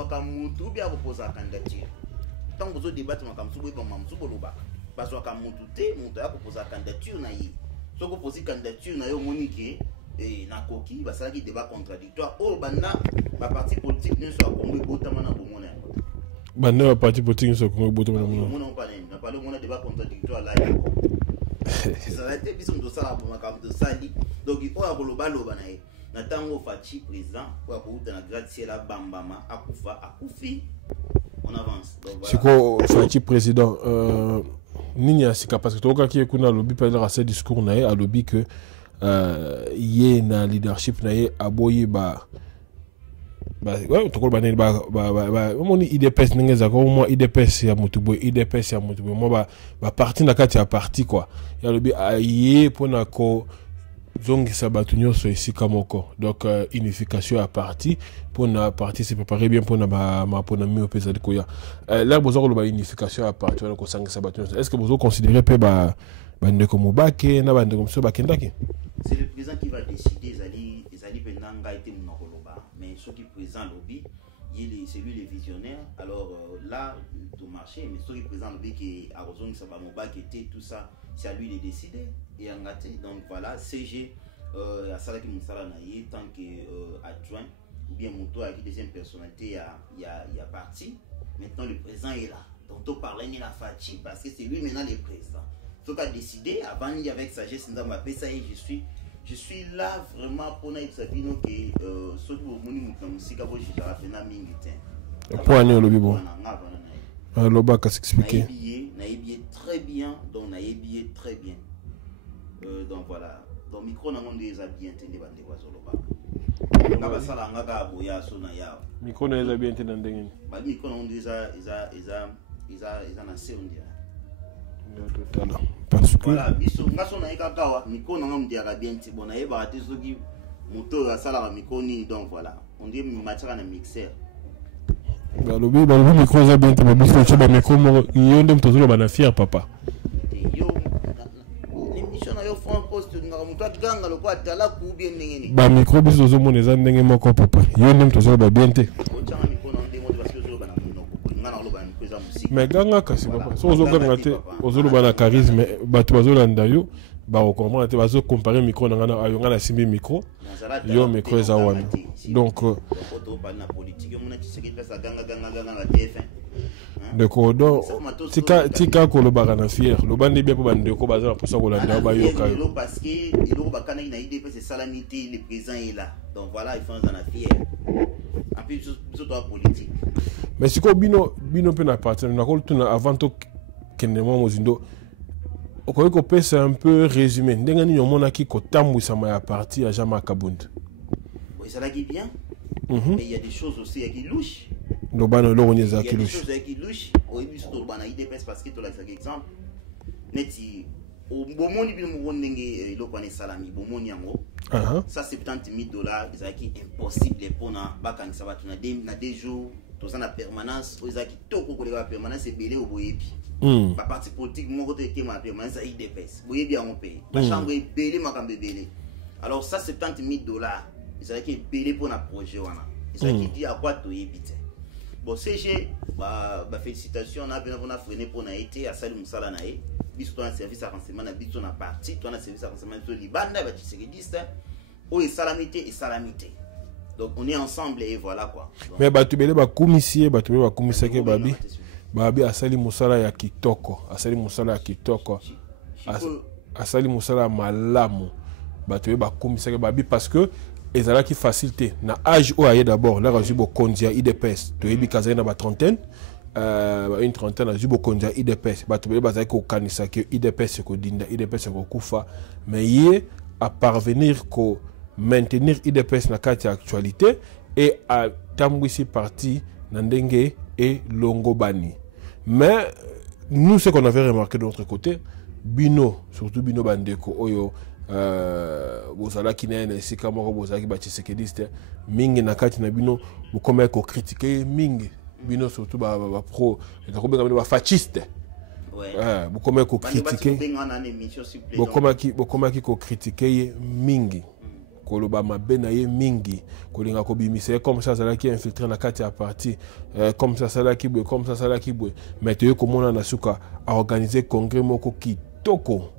soit comme Moutou, bien proposer la candidature. Tant que vous débattez, comme Soubou, parce que comme Moutou, Moutou a proposé la candidature. Si vous proposez la candidature, vous avez Monique et Nakoki, ça a débat contradictoire. Oh, la partie politique ne soit pas comme le parti politique ne soit pas comme on a parlé de débat contradictoire là. Ça a été besoin de ça de sali. Donc il faut avoir le ballon banaï. Natango Fachi président pour avoir dans la Graziella Bambama Akufi. On avance. C'est quoi Fachi président Ninya Sika parce que toi qui écoute le lobby parler à ce discours naï à lobby que yé na leadership naï aboyi ba ouais to ko banel ba moni IDPS n'engeza ko moi IDPS ya mutubo IDPS ya mutubo moi ba parti na kati ya parti quoi ya lobi ayé pona ko zongi sabatunyo so ici kamoko donc unification à parti pona parti se préparer bien pona ma pona mi opesa de koya là besoin ko ba unification à parti ko sangi sabatunyo est-ce que vous considérez pe ba ndeko mobake na ba ndeko mso bakendaki c'est le président qui va décider zali penanga été monokoloba mais ceux qui présent lobby c'est lui le visionnaire alors là tout marché mais ceux qui présent lobby qui a raison ça va mobake était tout ça c'est à lui de décider et engagé donc voilà CG à ça qui monsala naïe tant que adjoint ou bien monto avec deuxième personnalité il y a parti maintenant le président est là donc on parle ni la Fachi parce que c'est lui maintenant le président faut qu'a décidé avant il y avec sagesse dans ma ça et je suis là vraiment pour naïf sabino que ce que vous moni musika bo jara fena mingi tin pour aller au lobby bon le bac à s'expliquer naïbier très bien donc naïbier très bien donc voilà donc micro na ngondo eza bien tende bande kwa zoloba ngaba sala ngaka boya so na ya micro na eza bien tende ndengeni ba micro na ngondo eza na se ondia parce que voilà biso ngaso na ikakawa micro na ngondo ya bien ti bona e ba te soki moto asala ba micro ni donc voilà on dit matière na mixeur le micro est bien te biso che ba micro mo yonde mtozolo bana fier papa yo l'émission na yo fond poste ngaka moto atganga lo kwa tala ku bien ngeni ba micro biso zo mo neza ndenge moko papa yonde mtozolo ba bien te mais ganga kasi papa so zo ganga te ozolo bana charisme bato bazolanda yo ba comprendre te bazo comparer micro na ngana ayo ngana simbi micro yo micro eza wana donc donc donc tika ko lo bagana fier lo bandi bien po bande ko bazala pour ça ko landa ba yo ka parce que il lo bakana ina idée c'est salamité le président est là donc voilà il faut en fier en plus surtout en politique mais si ko bino pe na partir na ko tuna avant to kende mo mozindo ko pesa un peu résumé ndenge ni yomona ki ko tambwisa ma ya parti ya Jama Kabund oui ça là qui bien mais il y a des choses aussi qui louche no bana lo il y a des choses qui louche au début surtout bana IDPS parce que to la exemple neti au bomoni bino mo ndenge lo kwane salami bomoni yango ça c'est $70 ezaki impossible pour na bakangisa batu na des jours tout ça na permanence ezaki toko ko la permanence e belé au boyebi ba parti politique mo côté qui ma permanence à IDPS boyebi en pays la chambre e belé makambe belé alors ça c'est $70 ezaki belé pour na projet wana ezaki dit à quoi to yebite bon CG ba félicitations na bien on a freiné pour na été à salut musala na e biso to na service à renseignement na biso na parti to na service à renseignement to libanda ba tiségediste o et salamité donc on est ensemble et voilà quoi donc, mais batubele ba commissaire ke babi asali musala ya kitoko asali musala malamu batubele ba commissaire babi parce que ezala ki facilité na âge o aye d'abord là rajubo kondia IDPS to yebi kazana ba trentaine une trentaine à jubo kondia IDPS batubele bazali ko kanisa ke IDPS ko dinda IDPS ko kufa mais yé à parvenir ko maintenir IDPS na kati ya actualité et à tambwisi parti na ndenge et longobani mais nous ce qu'on avait remarqué de l'autre côté bino surtout bino bandeko oyo bozala kinene esika moko bozala ki batisekediste mingi na kati na bino bokoma ko critiquer mingi bino surtout ba pro et ko benga ba fasciste bokoma ko critiquer bokoma ki ko critiquer mingi koloba mabe na ye mingi kolinga kobimisa comme ça azalaki infiltré na kati ya parti comme ça salaki boye comme ça salaki boye mais toye komona na suka a organiser congrès moko kitoko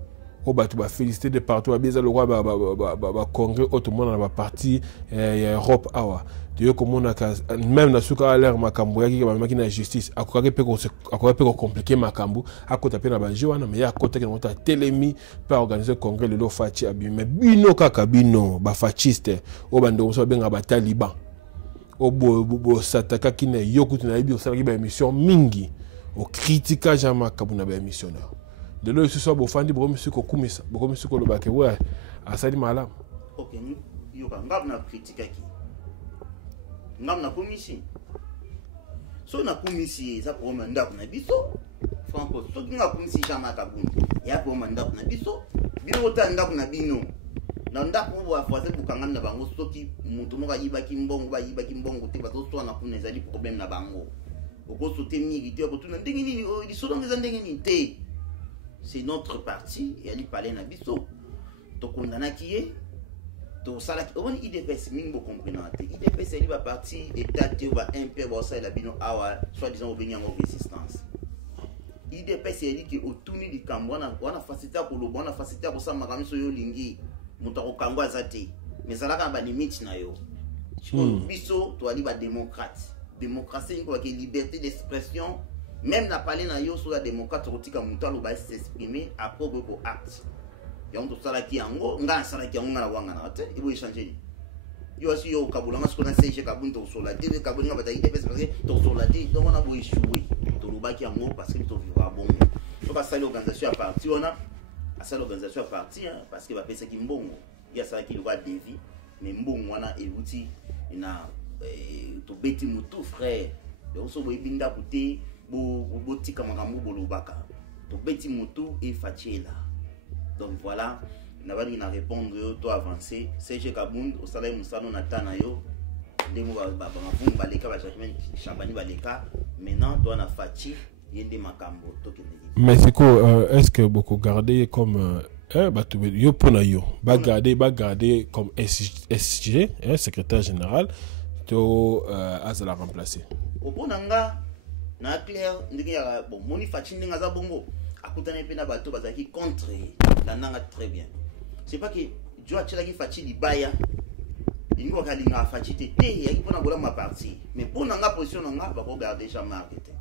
o batu ba féliciter de partout abeza le roi ba congrès autrement na ba parti Europe awa toye komona ka même na suka a l'air makambo yaki ba maki na justice akokaki pe ko compliquer makambo akota pe na ba joana mais ya kota ke ngota telemi pa organiser congrès le lo fachi abi mais bino kaka bino ba fasciste o bando so benga ba taliban o bo sataka ki na yokutu na ibi o salaki ba émission mingi o critica jama kabuna ba émission na de lo so bo fandi bo misiko kumisa bo misiko lo ba ke wa asali mala OK yo ka ngabna critica ki ngam na komisi so na komisi za ko manda na biso franco so kinga komisi jama kabuni ya ko manda na biso bino tanda na bino na ndako wa fwaze bukanga na bango soki mutu moka yibaki mbongo te bato so na kuna ezali problème na bango oko sote mingi te ko tuna ndenge nini li so ndenge ndenge nini te c'est notre parti et ali parler na biso to kondana kiye to sala ki on IDPS mingi bo comprendre te IDPS ali ba parti état te va impé bo ça la bino awa soit disant venir en résistance IDPS ali ki otuni di kambwana wana faciliter ko lobo wana faciliter ko sa makamiso yo lingi mutako kangwa zate mais ça la ba limite na yo biso to ali ba démocrate démocratie ko ki liberté d'expression même na parler na yo sur la démocrate rotika mutalo ba s'exprimer à propos ko acte ya mtu sala ki yango nga sala ki yango na wanga na te ibo échanger yo asi yo kabulanga ce qu'on a séché kabunto sur la télé kabulanga ba taïde parce que to sur la télé donc on a beau échouer to lobaki yango parce que to vivra bon to ba sala organisation à parti on a à l'organisation à partir parce que va penser qu'il mbongo il y a ça qui doit dévi mais mbongo wana eluti na to beti mutu frère donc so boy binda puté bo tika makambo bolobaka to beti mutu et fatiela donc voilà na bali na répondre to avancer CG Kabund au salaire musano na tana yo ndemo ba mafumba baleka ba judgment chambani baleka maintenant toi na fati yende makambo to ke mais c'est est-ce que beaucoup garder comme yo pona yo ba garder comme SG secrétaire général to azala remplacer oponanga na clair ndenge ya bon moni fati ndenge za bongo akutana pe na bato bazaki contre la nanga très bien c'est pas que jo achela ki fati libaya ingo kalinga fati te ya ki pona bola ma partie mais pona nga position nga ba ko garder jamais arrêté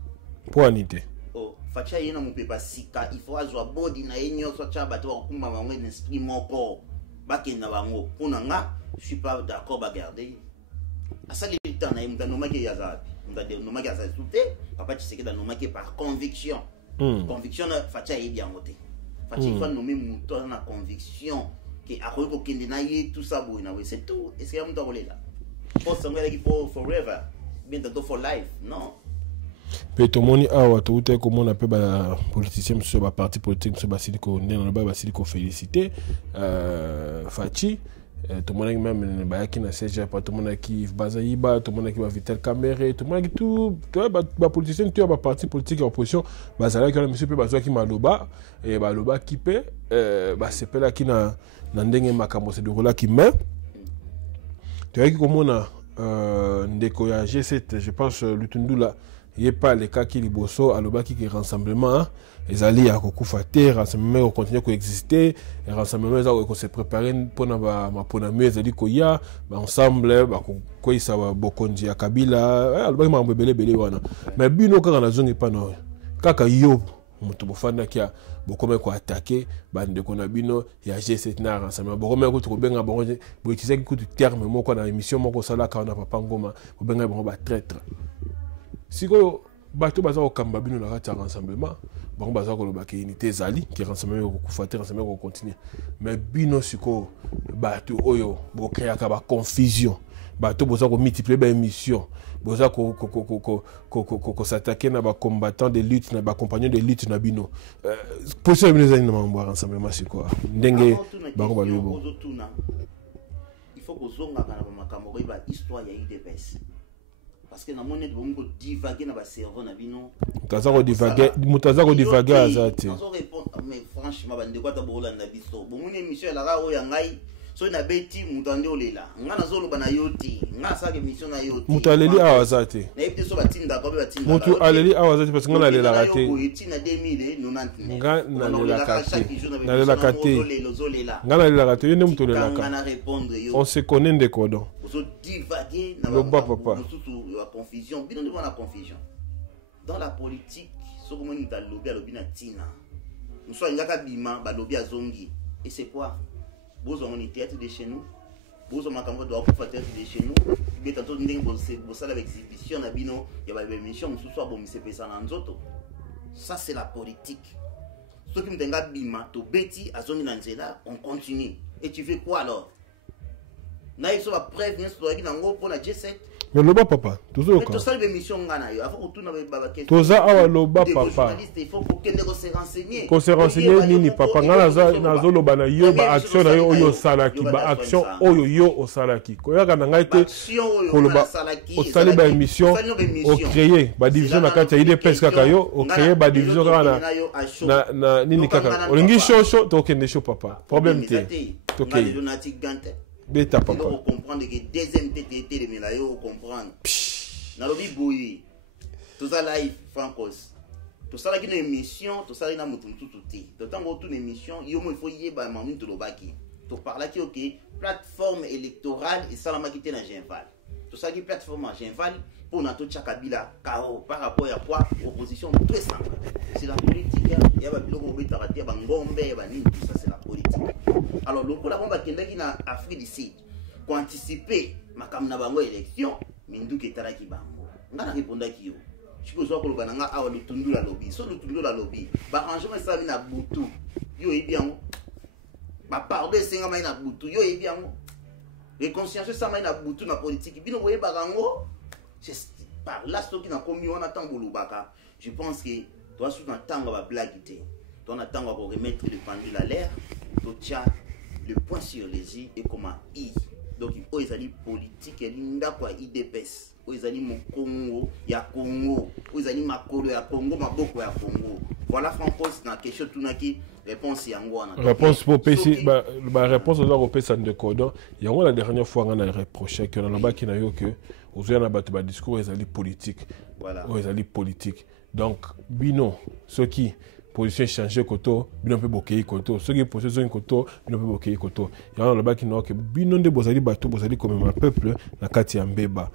pour anité oh facha yena mupepa sika il faut azwa body na yenyo so cha bato ba kumba bango en esprit moko bakenda bango pona nga je suis pas d'accord ba garder asali litana yimda no make yazabi ndade no make yazabi souté papa Tshisekedi no make par conviction conviction na facha yebi angote facha il faut nommer muto na conviction que a ko kende na ye tout ça boy na we c'est tout est-ce que muto kolela pour somewhere like forever bien tant for life non pe to moni awa to ute ko mona pe ba politicien so ba parti politique so ba siliko ndena ba siliko féliciter fachi tout le monde même ba qui na CG pas tout le monde qui bazaïba tout le monde qui va Vital Caméré tout le monde qui tout ba politicien tu ba parti politique opposition bazala que monsieur pe bazwa qui maloba et ba loba qui pe ba sepela qui na ndenge makambo se déroula qui mais tu vois qui comme on a ndeko ya G7 je pense Lutundula il a pas les cas qui liboso aloba qui rassemblement les alliés à kokufa te rassemblement continue à exister et rassemblement ça ko se préparer pour na mieux ali ko ya ensemble ba ko isa bokonji ya Kabila aloba mambo belé wana mais bino kaka na zone pas no kaka yo mutu bofanda kia bokome ko attaquer bande ko na bino ya G7 na rassemblement bokome ko to benga bonje bo utiliser ko du terme moko na émission moko sala ka na papa ngoma ko benga bongo ba traître siko bato baza ko kamba bino na kati rassemblement bango baza ko loba ke unité zali ki rassemblement ko kufa te rassemblement ko continuer mais bino siko bato oyo bo créer ka ba confusion bato boza ko multiplier ba émission boza ko s'attaquer na ba combattants de lutte na ba compagnons de lutte na bino position bino zali na mambo rassemblement siko ndenge bango ba bibo il faut que zonga kana ba makambo ba histoire ya IDPS parce que na monnaie de bongo divaguer na ba cerveau na bino mutazako divaguer azati on répond mais franchement bande quoi ta bolanda biso bon mon émission la ra o ya ngai so na beti mutande olela ngana zolo bana yoti ngana sa émission na yoti mutaleli awazate na yebite so batinda ko batinda mutu aleli awazate parce que ngana lela raté na 2090 ngana lela raté ngana lela raté yende mutu lela ka on se connaît de cordon so divaguer na ba papa la confusion bino devant la confusion dans la politique so comme nous ta lobby alobi na tina nous soit ngaka bima ba lobby azongi et c'est quoi Bozo on est théâtre de chez nous. Bozo makambo doit faire théâtre de chez nous. Mais tantôt ndenge bossa avec exhibition na bino, il y a une émission ce soir bon monsieur pesa na nzoto. Ça c'est la politique. Ce qui m'tenga bima to beti azongi na nzela, on continue. Et tu fais quoi alors? Na ils sont à prévenir sur la ngo pour la G7. Mais loba papa, toujours quand. Mais ça l'émission ngana yo, avant tout na ba question. Toza awa loba papa. Il faut pour que se renseigner. Ko se renseigner nini papa ngana na zo loba na yo ba action na yo oyo salaki ba action oyo yo o salaki. Ko yaka na ngai te ko loba o sali ba émission o créer ba division na kati ya IDPS kaka yo o créer ba division kaka na nini kaka. Olingi show to kende show papa. Problème te. OK. Beta papa. On comprendre que deuxième TTT de Melayo comprendre. Na lobi boyi. Tout ça live francos. Tout ça là qui une émission, tout ça là na mutuntu tuti. D'autant que toute émission, il faut yeba mamu to lobaki. To parler qui OK, plateforme électorale et ça la makité na Genval. Tout ça qui plateforme à Genval pour na to Chakabila KO par rapport à quoi opposition très simple. C'est la politique, il y a ba biloko beta raté ba ngombe ba nini tout ça c'est la politique. Alors le pour la bomba qui est en Afrique du Sud pour anticiper ma kamna bango élection minduke taraki bango ngana répondre ki yo je peux voir ko bananga awa le tundu la lobby so le tundu la lobby ba arrangement ça na butu yo e bien ba pardon senga mai na butu yo e bien réconciliation ça mai na butu na politique bino boye barango c'est par là ce qui na commis on attend bolubaka je pense que toi sous entendre ba blague té on attend à remettre le pendule à l'air tcha le point sur les i et comment i donc il faut les politique et l'inda quoi IDPS ils allaient mon Congo ya Congo ils allaient makolo ya Congo maboko ya Congo voilà francos na question tout na qui réponse yango na réponse pour PC ba réponse aux européens ça de cordon yango la dernière fois on a reproché que on a ba ki na yo que aux na ba discours ils allaient politique voilà ils allaient politique donc bino ce qui position changer koto bino pe bokei koto ceux qui position koto bino pe bokei koto ya na loba ki no ke bino nde bozali bato bozali comme un peuple na kati ya mbeba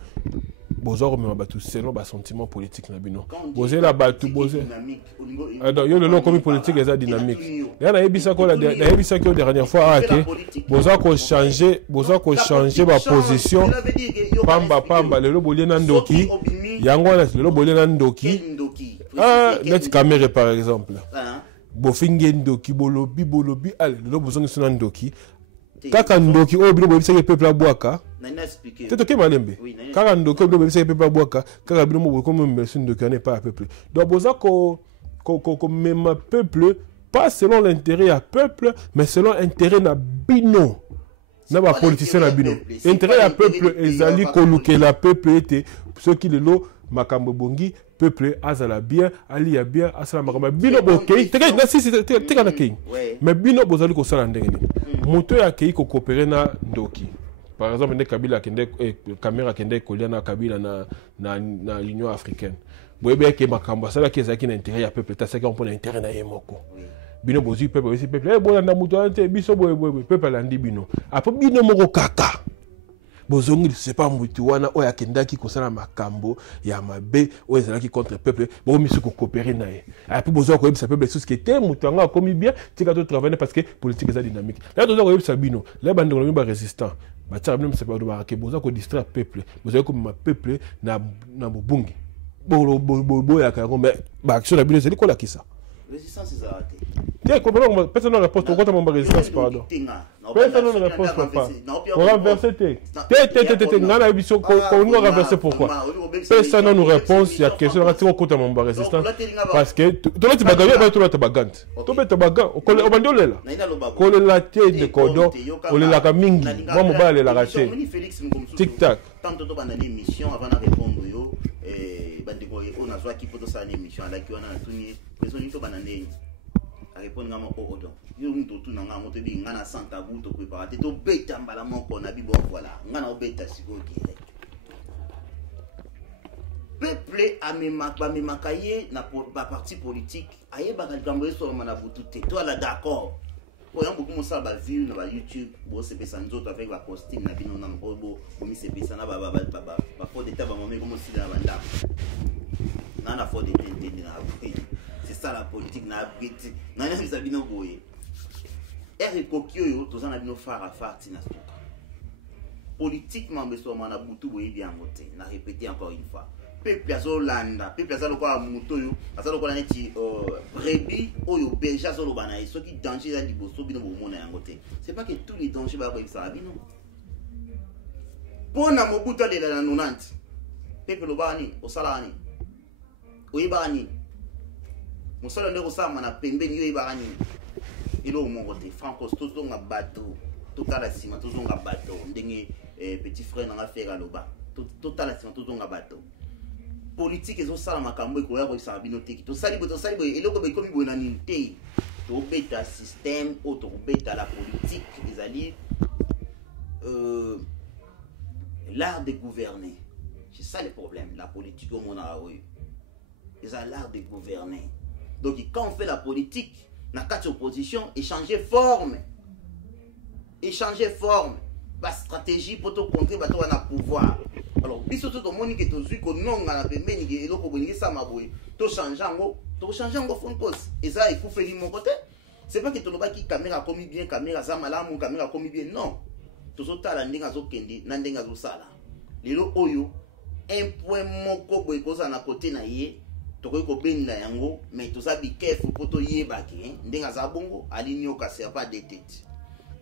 bozo comme bato selon ba sentiment politique na bino bozali la bato bozali donc yo le comme politique est dynamique ya na yebisa ko la yebisa ko dernière fois que bozo ko changer ba position pamba le bolien na ndoki yango na le bolien na ndoki net caméra par exemple bofinge ndoki bolobi allez le bozongi sona ndoki kaka ndoki o bino bobisa ke peuple abwaka c'est OK malembe kaka ndoki o bino bobisa ke peuple abwaka kaka bino mo comme merci ndoki n'est pas peuple donc bozako même peuple pas selon l'intérêt à peuple mais selon intérêt na bino na ba politicien na bino intérêt à peuple ezali kolukela peuple était ceux qui le lo makambo bongi peuple azala bien ali ya bien asala makambo bino bokei teke na si teke na kei mais bino bozali ko sala ndenge ni moto ya kei ko coopérer na ndoki par exemple ne Kabila kende caméra kende kolia na Kabila na Union africaine boyebe ke makambo asala ke ezaki na intérêt ya peuple ta seka on pona intérêt na yemoko bino bozi peuple bona na moto ante biso boye peuple landi bino après bino moko kaka bozongi c'est pas mutu wana oya kendaki kosala makambo ya mabe oya ezalaki contre peuple bo misu ko coopérer naye après bozo ko yebisa peuple sous que te mutu anga komi bien tika to travailler parce que politique est dynamique là tozo ko yebisa bino là bando ba résistant ba tsa bino c'est pas do ba ke bozo ko distraire peuple bozo ko ma peuple na bobungi bo ya ka mais ba action na bino c'est ko la kisa résistance c'est arrêté personne ne répond pourquoi mon résistance pardon personne ne répond papa on renverser te ngana biso ko nous renverser pourquoi personne ne répond il y a question ratio contre mon résistance parce que to lati bagaya ba to lati bagante to beta baga o bandolela ko le laté de cordon o le la kamingi moi mo ba le la raté tic tac tant to bana l'émission avant de répondre yo bandiko on a soit qui photo ça l'émission avec on a tuni personne to bana ndeni répondre à mon ordre. Yo nous tout nanga moto bi ngana santa buto préparer to beta mbala moko na bi bon voilà ngana obeta siko direct. Peuple a memakaye na parti politique aye bakalikambo so mana butute to ala d'accord. Pour yambo ko mosala ba ville na ba YouTube bo se pesa nzoto avec ba costume na bino na mbobo bo mi se pesa na ba fo d'état ba momé comme si na banda. Na fo d'état na c'est ça la politique na abiti na na bisa bino boye. R kokio yo to zana bino fara farti na suka. Politiquement beso mana butu boye bien ngote na répéter encore une fois. Peuple azolanda peuple azaloka muto yo azaloka neti brebis oyo beja azoloba na eso ki danger ya liboso bino bomona yango te. C'est pas que tous les dangers ba ça bino. Pona mobuta de la 90 peuple lobani osalani oyibani musala ndeko sama na pembeni yo ibani ilo mongote franco tozonga bateau totala sima tozonga bateau ndenge petit frère na affaire loba totala sima tozonga bateau politique ezo sala makambo ko ya ko sa bino teki to sali bo eloko be komi bona ninte to beta système ou to beta la politique ezali l'art de gouverner. C'est ça le problème, la politique au monde a eu. C'est l'art de gouverner. Donc quand on fait la politique, na quatre opposition, échanger forme. Échanger forme. La stratégie pour te contrer, bah toi on a pouvoir. Alors, biso tout le monde qui te dit que non, on a pembe ni eloko bolingi ça maboy. To changer en fond cause. Et ça il faut faire de mon côté. C'est pas que tu l'as qui caméra comme bien, caméra ça malamu, caméra comme bien. Non. Tout ça la ndinga zo kendi, na ndinga zo sala. Lelo oyo un point moko boy koza na côté na ye. Toko ko benda yango, mais tout ça be careful pour to yeba ki, ndinga za bongo, aligno ka c'est pas de tête.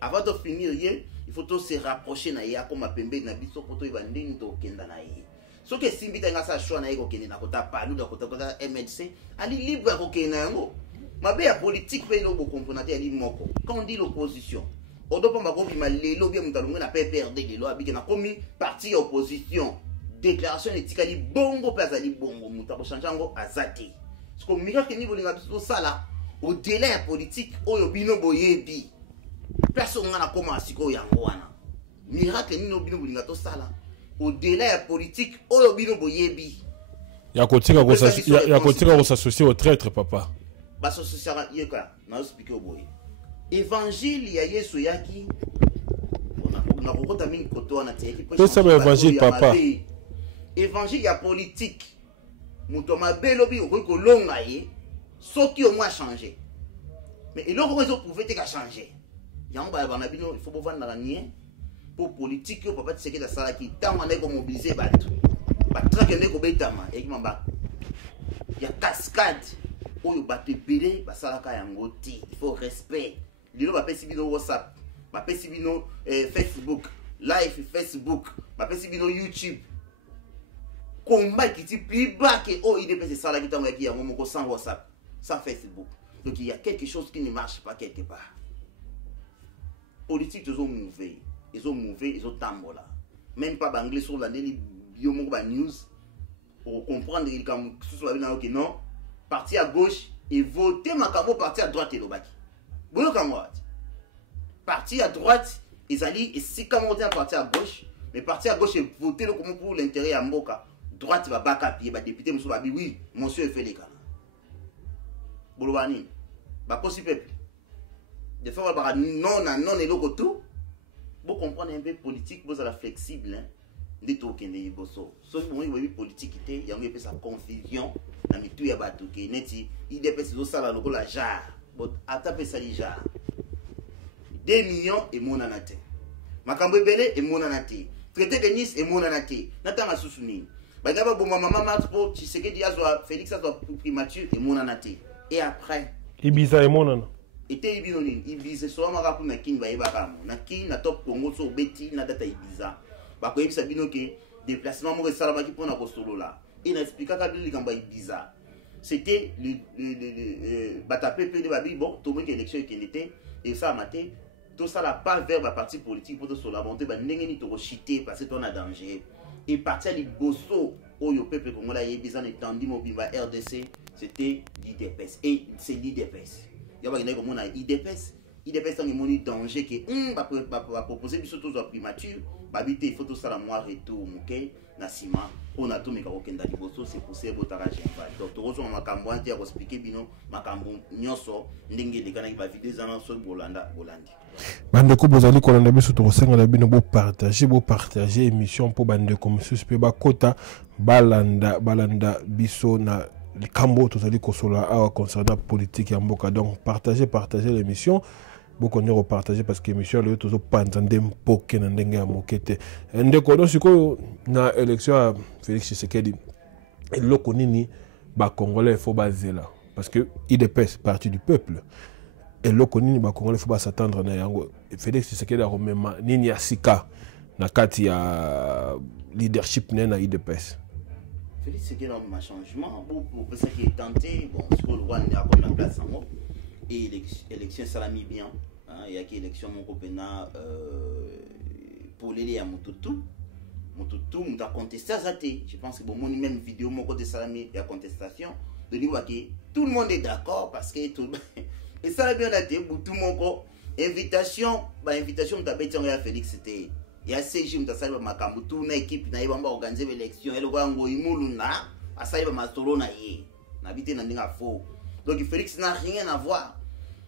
Avant de finir ye, il faut se rapprocher na ye comme pembe na biso pour to yeba ndinga to kenda na ye. So que simbita nga sa choix na ye ko kenda na kota palu da kota MLC, ali libre ko kenda yango. Mabe ya politique pe lo bo comprendre ali moko. Quand on dit l'opposition, on doit pas ko bima lelo bien mutalunga na PPRD lelo abike na komi parti opposition. Déclaration etikali bongo pazali bongo mutako chanjango azati. Ce que miracle niveau linga tout ça là au délai politique oyo bino boyebi. Personne n'a commencé ko yango wana. Miracle nino bino linga tout ça là au délai politique oyo bino boyebi. Ya kotika ko s'associer au traître papa. Ba s'associer yeka na expliquer boye. Évangile ya Yesu yaki on a kokota mini koto na teki. C'est ça l'évangile papa. Évangile ya politique muto mabelobi ko longa ye soki au moins changer mais et l'autre raison pour te changer yango ba bana bino il faut bovanda na nie pour politique yo papa tseke da sala ki tama na ko mobiliser bato ba traque ne ko betama e kimamba ya cascade oyo bato belé ba sala ka yango ti il faut respect lilo ba pesi bino WhatsApp ba pesi bino Facebook live Facebook ba pesi bino YouTube. Combat qui dit plus bas que oh il dépasse ça là qui t'envoie qui a mon sans WhatsApp sans Facebook. Donc il y a quelque chose qui ne marche pas quelque part. Politique ils ont mouvé ils ont tambola. Même pas anglais sur la daily biomo ba news pour comprendre il comme sur la OK non parti à gauche et voter makabo parti à droite et lobaki. Bon comme parti à droite ils allaient et si comme on parti à gauche mais parti à gauche et voter comme pour l'intérêt à Mboka. Droite va baka pied ba député monsieur ba oui monsieur fait les cas bolobani ba possible de faire ba non et loko tout pour comprendre un peu politique vous la flexible hein de to kende boso so bon oui politique té yango pe sa confusion na mitu ya batu ke neti idps zo sala loko la jar but atape sali jar 2 millions et monana té makambo ebele et monana té traité de Nice et monana té natanga susuni. Bagaba bon maman Matpo, tu sais que Diaz Félix a primature et mon anaté. Et après Ibiza et mon ana. Était Ibinoni, Ibiza soit marapu na kin ba ebakam. Na kin na top Congo so beti na data Ibiza. Ba ko ebisa bino ke déplacement mo resala ba ki pona ko solo là. Il expliqua ka bili kamba Ibiza. C'était le batape de babi bon tout monde élection qui était et ça maté tout ça la pas vers la parti politique pour te sur la montée ba ndenge ni to chiter parce que on a danger. Et parti à l'Ibosso, où le peuple congolais a besoin d'étendre mobile RDC, c'était l'IDPS. Et c'est l'IDPS. il y a comme IDPS. IDPS a un danger que va proposer des choses à primature, va habiter il faut tout ça la moire et tout, ok, Nassima, on a tout mais quand on a dit bosso c'est pour ces botarage donc tout reçoit ma cambo entière pour expliquer bino ma cambo nyoso ndenge les gars qui va vider dans sur Bolanda. Bandeko bozali kolanda biso to senga na bino bo partager émission pour bandeko monsieur pe ba kota balanda biso na likambo tozali kosola awa concernant politique ya mboka donc partager l'émission beaucoup de partager parce que l'émission le toujours pas entendre mpoke na ndenge ya mokete ndeko donc siko na élection à Félix Tshisekedi eloko nini ba congolais faut bazela parce que IDPS parti du peuple eloko nini ba congolais faut pas s'attendre na yango Félix Tshisekedi a remema nini ya sika na kati ya leadership na IDPS. Félix Tshisekedi a un changement pour ça qui est tenté bon ce que le roi a comme la place en haut et élection salami bien il y a qui élection mon copain pour les à Mututu m'a contesté ça je pense que bon mon même vidéo mon côté salami il y a contestation de niveau que tout le monde est d'accord parce que tout et ça bien été pour tout mon corps invitation m'a bêté à Félix c'était il y a CG m'a salé ma kambutu na équipe na yeba organiser l'élection et le roi ngo imuluna asali ma solo na ye na bité na ndinga faux donc Félix n'a rien à voir.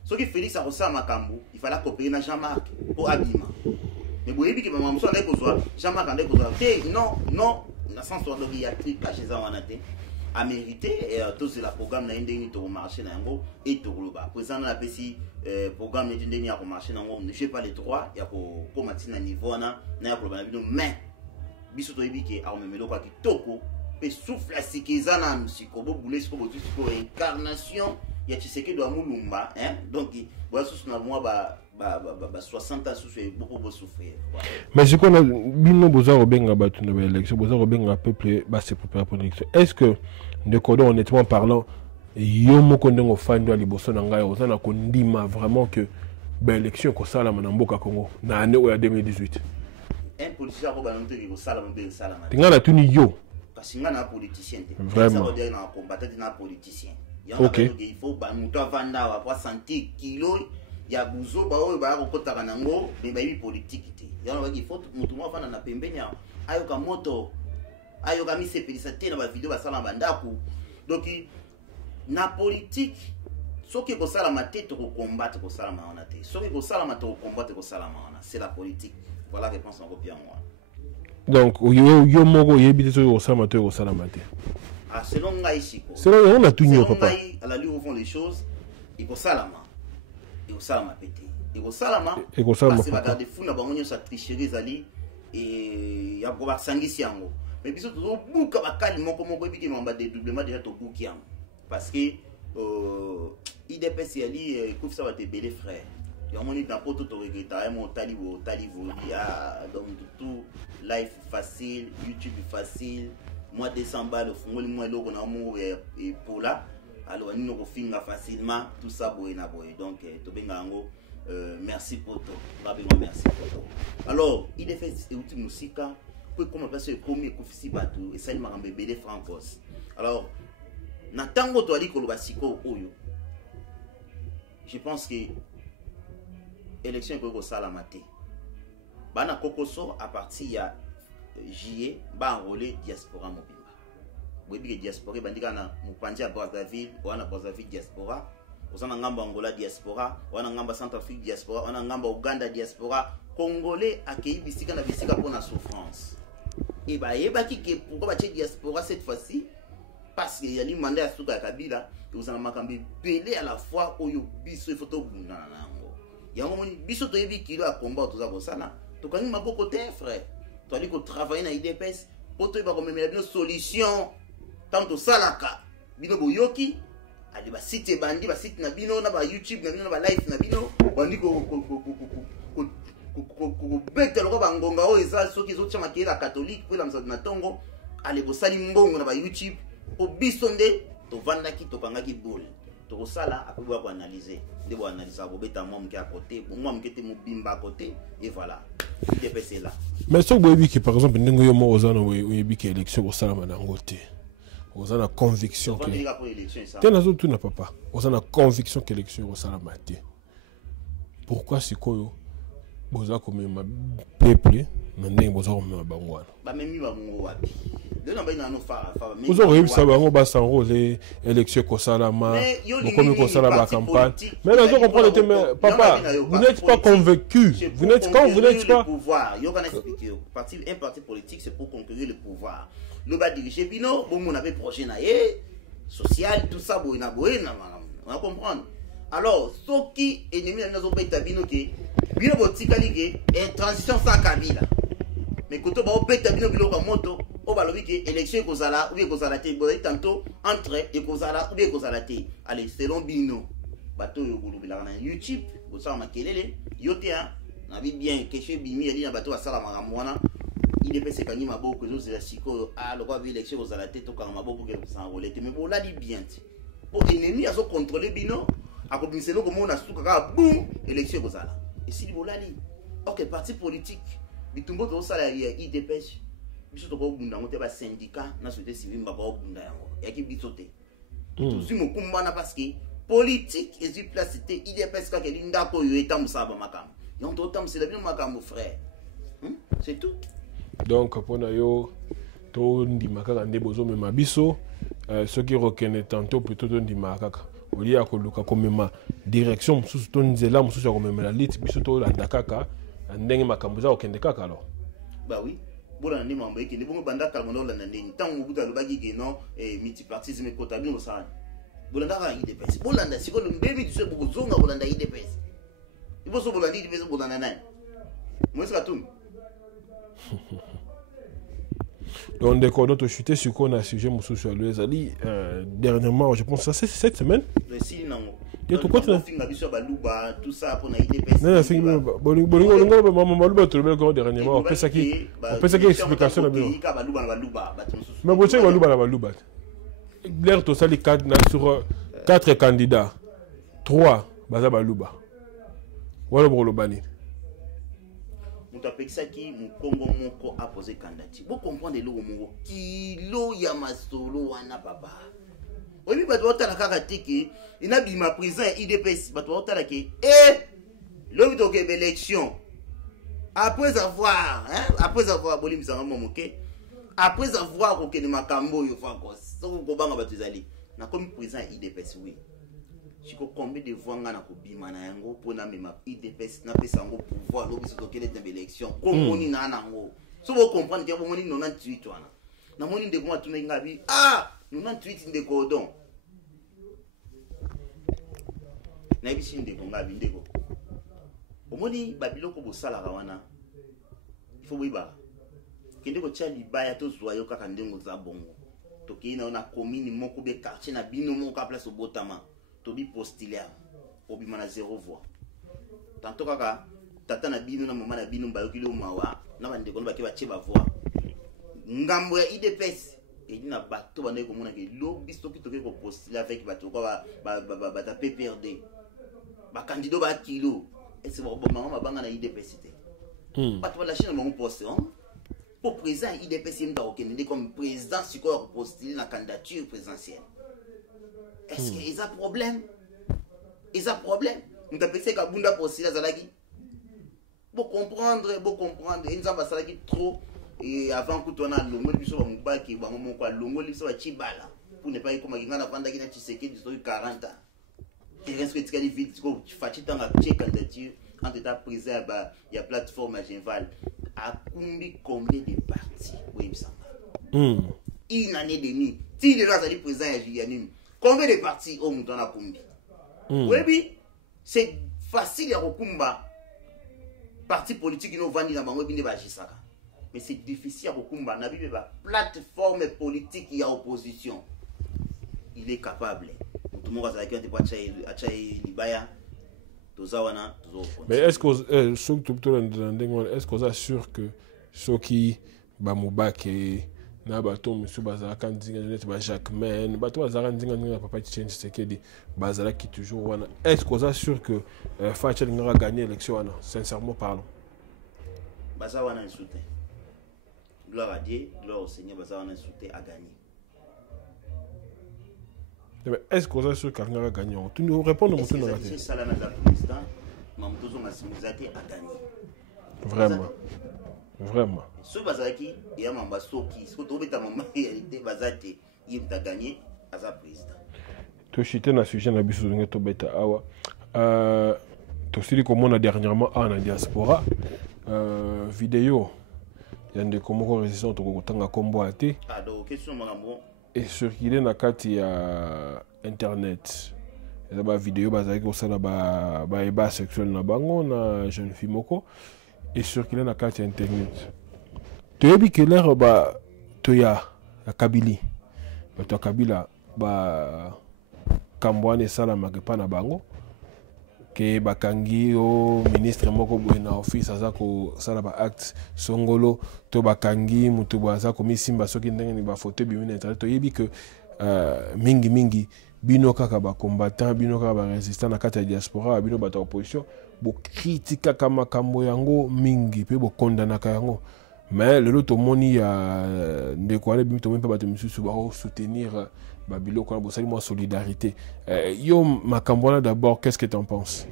Ce que Félix a reçu à Makambu, il fallait coopérer avec Jean-Marc pour Abima. Mais vous voyez que maman soit besoin Jean-Marc a besoin non dans sens où il y a truc caché ça a mérité et tout c'est la programme n'a indemnité au marché nango et tout le bas. Présent la PC programme n'indemnité au marché nango ne sais pas les droits il y a pour commencer à niveau na a problème mais biso to yebiki a memelo kwa kitoko pe souffle à sikizana musiko bo bouler ce ko incarnation ya Tshisekedi doit mulumba hein donc voilà sous na moi ba 60 ans sous beaucoup de souffrir mais c'est qu'on a bino boza obenga batu na élection boza obenga peuple ba se préparer pour l'élection est-ce que de cordon honnêtement parlant yo moko ndongo fandi wa liboso na ngai ozana ko ndima vraiment que ba élection ko sala na mboka Congo na année ya 2018 un politicien ko ba nte ko sala mbe sala ma tinga na tuni yo parce nga na politicien te vraiment ça veut dire na combattant na politicien. Okay. Il faut ba muto vanda wa kwa santé kilo ya buzo ba o ba ko kotaka nango mais ba yi politique te yana il faut muto mo vanda na pembeni ayo ka moto ayo ka mi sepelisa te na ba vidéo ba sala bandaku donc na politique soki ko sala matete ko combattre ko sala maona te soki ko sala matete ko combattre ko sala maona c'est la politique voilà réponse en copie en moi donc yo moko yebite so ko sala matete ko sala matete. Ah, selon Ngaïsiko. Selon on a tout nié, papa. À la lutte, au fond les choses, il faut salama. Il faut salama pété. Il faut salama. Il faut salama. Parce que regarder fou, n'a pas on sa tricherie zali et y a pour sangi siango. Mais puis surtout beaucoup à calme mon comme on qui m'a dédoublement déjà tout bouki parce que IDPS yali couvre ça va te belé frère. Il y a mon dans poto to regretta mon talibo il y a donc tout life facile, YouTube facile. Moi décembre le fongoli moi loko na mo et pour là alors nous ko finga facilement tout ça boy na boy donc to benga ngo merci poto merci poto alors il est fait outil musika pour comment passer premier kufisi batu et ça il m'a rembélé francos alors na tango to ali ko lo basiko oyo je pense que élection ko sala maté bana kokoso à partir ya JE ba enrôler diaspora mobimba. Vous voyez que diaspora bandika na mupanzi à Brazzaville, wana Brazzaville diaspora, ozana ngamba Angola diaspora, wana ngamba Centrafrique diaspora, wana ngamba Uganda diaspora, Congolais accueilli bisika na bisika pour la souffrance. Et bah yeba ki ke pourquoi ba diaspora cette fois-ci parce qu'il y a li mandé à Souka Kabila, et ozana makambi belé à la fois oyo biso il faut to bunda nango. Yango moni biso to yebi kilo à combat to za bosana, to kangi maboko te frère. Tu as dit qu'on travaille dans l'IDPS pour te dire une solution tant au salaka bino boyoki ali ba site bandi ba site na bino na ba YouTube na bino na ba live na bino bandi ko bête le ba ngonga o eza soki zo chama ki la catholique pour la msana tongo ali bo sali mbongo na ba YouTube o bisonde to vanda ki to kanga ki bol to sala akubwa ko analyser de bo analyser bo beta moi mki à côté moi mki te mobimba à côté et voilà. Mais ce que vous par exemple, nous avons une élection au Salama Nangote. Vous avez la conviction que tu n'as pas. Vous avez la conviction que l'élection est la maté. Pourquoi c'est quoi vous avez comme un peuple maintenant vous avez un bangouan. Vous avez eu ça bango basango les élections kosalama comme kosalama la campagne. Mais là je comprends le thème papa, vous n'êtes pas convaincu. Vous n'êtes pas pouvoir. Yo va expliquer. Un parti politique c'est pour conquérir le pouvoir. Le bas diriger bino, bon on avait projet na social tout ça boina on va comprendre. Alors, ce qui est ennemi dans nos pays tabino que bino botikali que transition sans Kabila. Mais quand on va au pays tabino bilo comme moto, on va le dire que élection kozala ou bien kozala té, bon tantôt entre et kozala ou bien kozala té. Allez, selon bino, bateau yo bolobela na YouTube, vous savez makelele, yote hein, na bien question bimi ali na bateau asala makamwana. Il est passé quand il m'a beaucoup de choses la siko ah le roi élection kozala té to quand m'a beaucoup que ça enrôler mais bon là dit bien. Pour ennemi à se contrôler bino. A comme c'est nous comme on a tout cas boum élection comme ça et si vous l'allez ok parti politique bitumbo to salarié IDPS biso to ko bunda ngote ba syndicat na société civile ba ko bunda yango ya ki bisote tout si mo kumbana parce que politique et du placité IDPS ka keli ndako yo etambusa ba makam yon to tambusa la bien makam frère c'est tout donc pour na yo to ndimaka ngande bozo mema biso ceux qui reconnaissent tantôt plutôt to ndimaka il y a une direction surtout nzela mususu comme la lit biso to landa kaka ndenge makambuza okende kaka alors bah oui bola ndima mambo yake ni bongo banda kalmono la ndeni tango buta lobaki ke non multipartisme kotabi no sana bola ndaka IDPS bola nda siko ndemi tuse bukuzonga bola nda IDPS iboso bola ndi IDPS bola nda nani mwesa tum. Donc, dès qu'on a chuté sur qu'on a sujet sur le Zali, dernièrement, je pense que c'est cette semaine. Il y a tout quoi tout ça pour IDPS. Non, dernièrement, on peut ça qui explication là mais vous savez baluba. L'air tout ça les cadres sur 4 candidats. 3 baza baluba. Voilà pour le bani. Mutapekisaki mukongo moko a posé candidature. Vous comprenez le mot kilo ya masolo wana papa. Oui bato otala kaka tiki ina bima président IDPS bato otala ke l'homme de élection après avoir bolimisa momoke après avoir kokene makambo yo fakos soko kobanga bato ezali na comme président IDPS oui. Si combien de voix on a kubima na yango pona mema IDPS na pesa yango pouvoir lobi so tokele dans élection comme on na nango so vous comprendre que moni 98 wana na moni ndeko matuna ngabi 98 ndeko odon na bishi ndeko ngabi ndeko omoni babiloko bosala wana il faut boiba kende ko tcha libaya to zoyo kaka ndengo za bongo tokina na commune moko be quartier na bino moko ka place obotama tobi postulaire obima na 0 voix tanto kaka tata na bino na mama na bino mbayokile mawa na bandeko no bakiba cheba voix ngambo ya IDPS et na bato bande ko mona ke lobby stoki toke ko postuler avec bato ko ba ta PPRD ba candidat ba kilo et c'est bon mama banga na IDPS té bato ba la chaîne mon poste pour président IDPS mda okende comme président si ko postuler na candidature présidentielle. Est-ce qu'il y a un problème? Il y a un problème. Nous avons pensé que Bunda postule Zalagi. Pour comprendre. Ils ont trop. Et avant que tu aies le longo, tu as un qui va me longo, tu as chibala. Pour ne pas y comme un avant d'aller tu sais que tu as 40 ans. Il reste que tu as des vite, tu fais tant à check candidature. Quand tu as pris il y a plateforme à Genval. À combien de partis? Oui, il me semble. Une année et demie. Si il est là, ça présent à Julianime. Combien de partis au monde na Kumbi? Oui, c'est facile à Rokumba. Parti politique qui nous vendent dans le monde mais c'est difficile à Rokumba. Na bibe ba plateforme politique qui a opposition. Il est capable. Tout le monde a dit que libaya. Mais est-ce qu'on assure que ceux qui bamubak na bato monsieur bazala kanzinga net ba Jacquemain bato bazala nzinga na papa change sekedi bazala qui toujours wana est-ce qu'on assure que Facha ngara gagner l'élection wana sincèrement parlons bazala wana insulté gloire à Dieu gloire au Seigneur bazala wana insulté à gagner est-ce que vous avez sûr que quelqu'un a gagné? Tu nous réponds de mon tour. C'est ça la président. Mamtozo Masimuzate a gagné. Vraiment. Vraiment. Ce Bazaki, il y a Mamba Soki. Ce que tu as maman réalité, Bazate, il a gagné à sa président. Tu as un sujet na biso de to beta awa. Tu sais comment on a dernièrement en diaspora vidéo. Il y a des comment résistants to kotanga kombo ate. Ah donc question makambo. Et circuler na kati ya internet. Il y a des vidéos bazaki osala ba eba sexuel na bango na jeune fille moko et circuler na kati ya internet. Tu as vu que l'air ba toya ya Kabili. To Kabila ba kambwane sala makepa na bango ke bakangi o ministre moko boye na office aza ko sala ba acte songolo to bakangi mutu baza ko misimba soki ndenge ni ba photo bi na internet to yebi que mingi bino kaka ba combattant bino kaka ba résistant na kati ya diaspora bino bata opposition bo critique kama kambo yango mingi pe bo condamna ka yango mais le lot moni ya ndeko ale bimto même pas bato misusu ba soutenir babilo kwa bo sali mo solidarité yo makambo na d'abord qu'est-ce que tu en penses?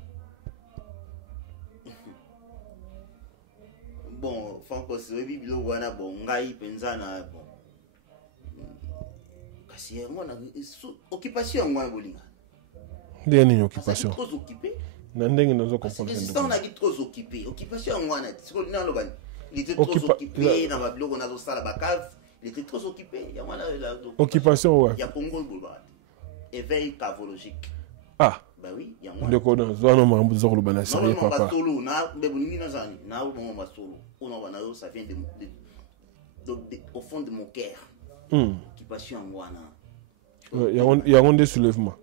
Bon franco c'est bibilo wana bon ngai penza na bon kasi yango na occupation ngwa bolinga ndenge ni occupation trop occupé na ndenge nazo comprendre c'est on a dit trop occupé occupation ngwa na siko na lo il était trop occupé dans babilo qu'on a zo sala ba cave il était trop occupé il y a moi la occupation ouais il y a Congo boulevard éveil cavologique ah bah oui il y a moi ndeko na zo no mambo zo lo bana sérieux papa non solo na bebuni na zani na bon ma solo on va na ça vient de au fond de mon cœur occupation ngwana il y a un des soulèvements.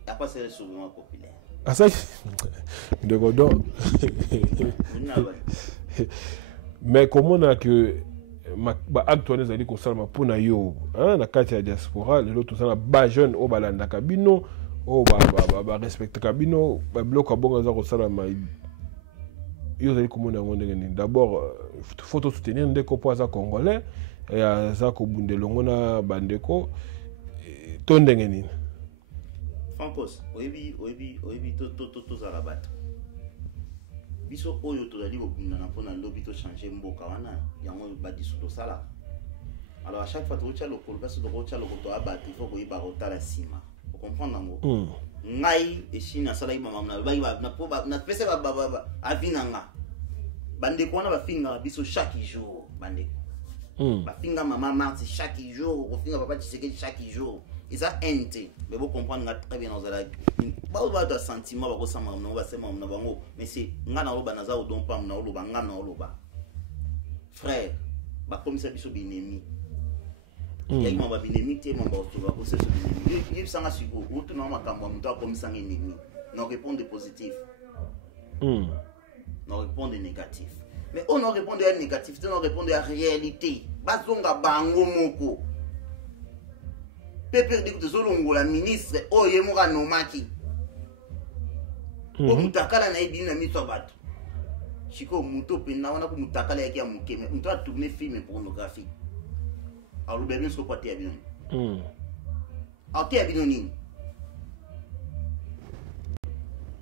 Il n'y a pas ce soulèvement populaire. Ah ça de Godon. Mais comment on a que actuellement les alliés ça pour na yo hein na carte ya diaspora les autres ça ba jeune au balanda kabino au ba respecte kabino ba bloc abonga za ko sala ma yo zali comment na ngondenge ni d'abord faut soutenir ndeko po za congolais et za ko bundelongo na bandeko ndenge nini Francos oyebi to za la bato biso oyo tozali kobunda na mpona lobi to changer mboka wana yango badiso tosala alors à chaque fois tokotia lokolo basi tokotia lokolo to abato il faut koyeba kotala nsima okomprendre yango ngai esi nasalaki mama na pese avina nga bandeko wana bafingaka biso chaque jour bandeko bafinga mama Marti chaque jour kofinga papa Tshisekedi chaque jour et ça ente mais vous comprendre très bien dans la ba ba sentiment ba ko sama na ba sema na bango mais c'est nga na loba naza odon pam na loba nga na loba frère ba comme ça biso binemi il y a mamba binemi te mamba otoba ko c'est binemi il sanga siko oto na makambo muto comme ça ennemi non répondre positif non répondre négatif mais on ne répond à négatif on répond à réalité bazonga bango moko Pepe de Zolongo la ministre oye moka nomaki ko mutakala na ebi na miso bato chiko muto pena wana ko mutakala yake ya mukeme muto a tourner film pornographique alors bébé so pati ya bino ate ya bino nini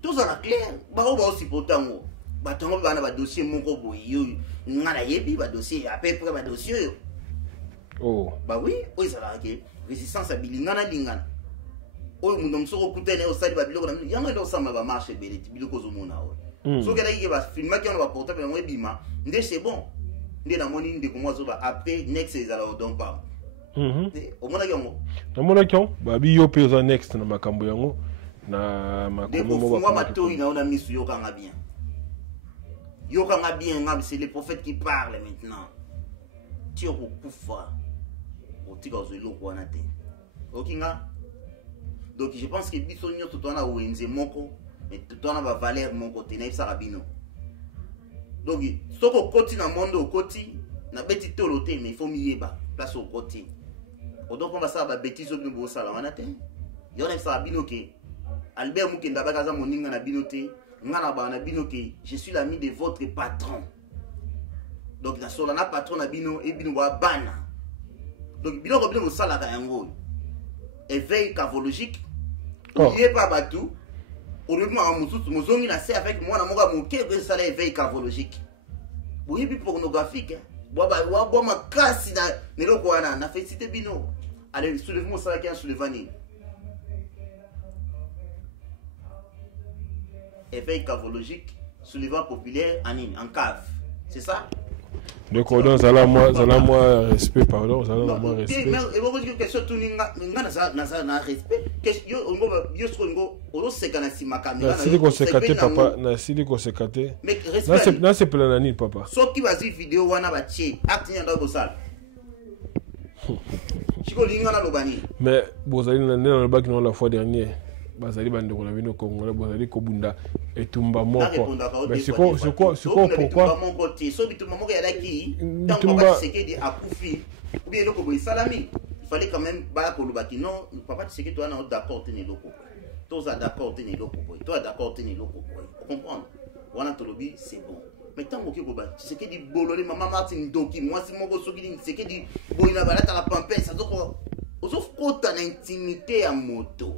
tout ça la clair ba o ba aussi potango batango bana ba dossier moko boyo ngala yebi ba dossier à peu près ba dossier oh bah oui ça va que résistance à bilingana lingana oyo mundo msoko kutene osali ba biloko na yango ndo sama ba marche beleti biloko zo mona o so kala yike ba filma ki on va porter na webima ndé c'est bon ndé na moni ndé ko mozo ba après next ezala odon pa o mona yango na mona kyo ba bi yo pe za next na makambo yango na makomo mo ba mato ina ona misu yo kanga bien c'est les prophètes qui parlent maintenant tio ko kufa otika zelo ko na te okinga donc je pense que biso nyoto to na wenze moko mais to na ba valeur moko te na isa rabino donc soko koti na mondo koti na beti tolo te mais il faut miyeba place au koti donc on va ça ba bêtise obino bo sala wana te yo na isa rabino ke Albert Mukenda bakaza moninga na bino te ngana ba na bino ke je suis l'ami de votre patron donc na sola na patron na bino e bino wa bana donc bino ko bino sala ka yango éveil cavologique. Il n'y a pas bateau. Au lieu de me dire que avec moi, je que ça éveil cavologique. Oui, puis pornographique. Je ma casse na félicité bino. Allez, soulève-moi ça qui est soulevant. Éveil cavologique, soulevant populaire en cave. C'est ça? Donc, on a moins respect, pardon. On a moins respect. Mais il faut dire que question tout le monde n'a respect. Mais respect. C'est pas la nuit, papa. Sauf qui va dire vidéo, on a battu. Acte dans le salle. Mais vous allez dans le bac la fois dernière. Bazali bande ko nabino Congolais bazali ko bunda etumba moko mais c'est quoi pourquoi so bitumba moko ya daki tant papa Tshisekedi akufi ou bien loko boy salami il fallait quand même ba ko lobaki non papa Tshisekedi toi na d'accord tenir loko tous d'accord tenir loko boy toi d'accord tenir loko boy comprendre wana tolobi c'est bon mais tant que ko ba Tshisekedi bololé maman Martin Doki moi si moko soki Tshisekedi boy na balata la pampin ça donc ozof kota na intimité à moto.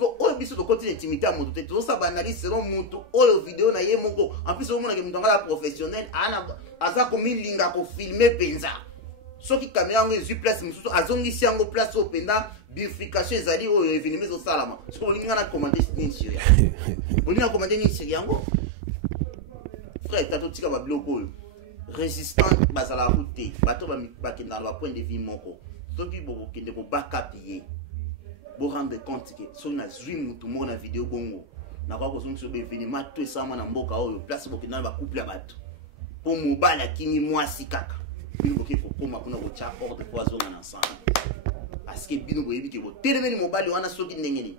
Oh, biso de côté d'intimité à mon tout tout ça banalise selon moto oh vidéo na yemoko en plus au monde que mutanga professionnel ana aza komi linga ko filmer penza soki caméra ngo ezu place mususu azongi siango place au penda bifurcation ezali o événement zo salama so linga na commander ni sérieux olinga commander ni sérieux yango frère tato tika ba bloko résistant bazala route bato ba kenda ba point de vue moko soki bo kende ko backupier. Vous rendez compte que si on a zoom tout le monde en vidéo bongo, na kwa ko sur événement tout ça na mboka oyo place boki na ba couple bato. Pour mobala kini mwasi kaka. Bino boki faut koma kuna ko cha ordre poison na ensemble. Parce que bino boyebi ke bo telemeni mobali wana soki ndengeni.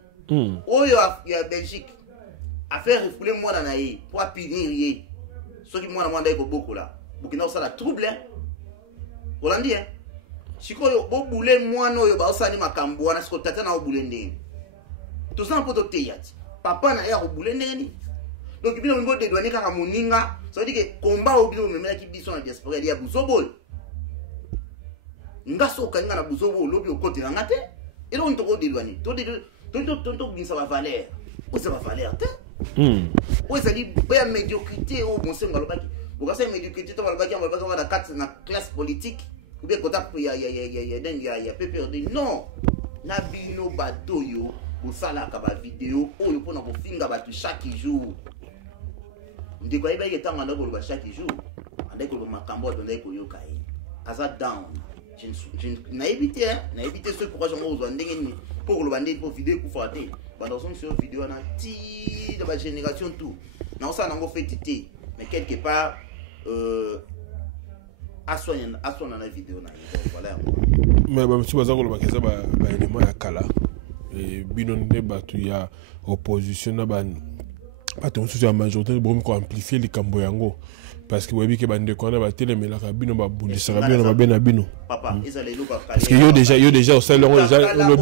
Oyo ya Belgique a faire refouler moi na ye pour punir ye. Soki moi na mwanda ko bokola. Boki na ça la trouble hein. Hollandie hein. Sikoyo bo boule mwana oyo ba osani makambo wana siko tata na obule ndenge to ça poto teyati papa na ya obule ndenge donc bino mbo de douane kaka moninga ça veut dire que combat obino memela ki biso na diaspora ya buzobol ngaso kanga na buzobol lobi okote na ngate et donc to de douane to binsa ba valeur o ça va valeur te o ça dit ba médiocrité o bon senga lobaki bo ka sa médiocrité to balobaki na carte na classe politique. Ou bien quand il y a PPRD, non. Nabino bateau yo, ou ça là kaba vidéo, ou yo pona ko finga batu chaque jour. Ndeko iba yeta ngana ko ba chaque jour. Ande ko makambo donde ko yo kai. Aza down. Je na évité ce pourquoi j'en aux ndenge ni pour le bandé pour vidéo ku faté. Pendant son sur vidéo na ti de la génération tout. Na ça na ngo fait tité, mais quelque part aswana na vidéo na voilà mais ba mtu bazako lo bakeza ba élément ya kala et bino ne batu ya opposition na ba attention sur la majorité bon ko amplifier les kambo yango parce que webi ke bande ko na ba telemela ka bino ba bundisa ka bino ba bena bino papa ezale lo ba parce que yo déjà au salon déjà le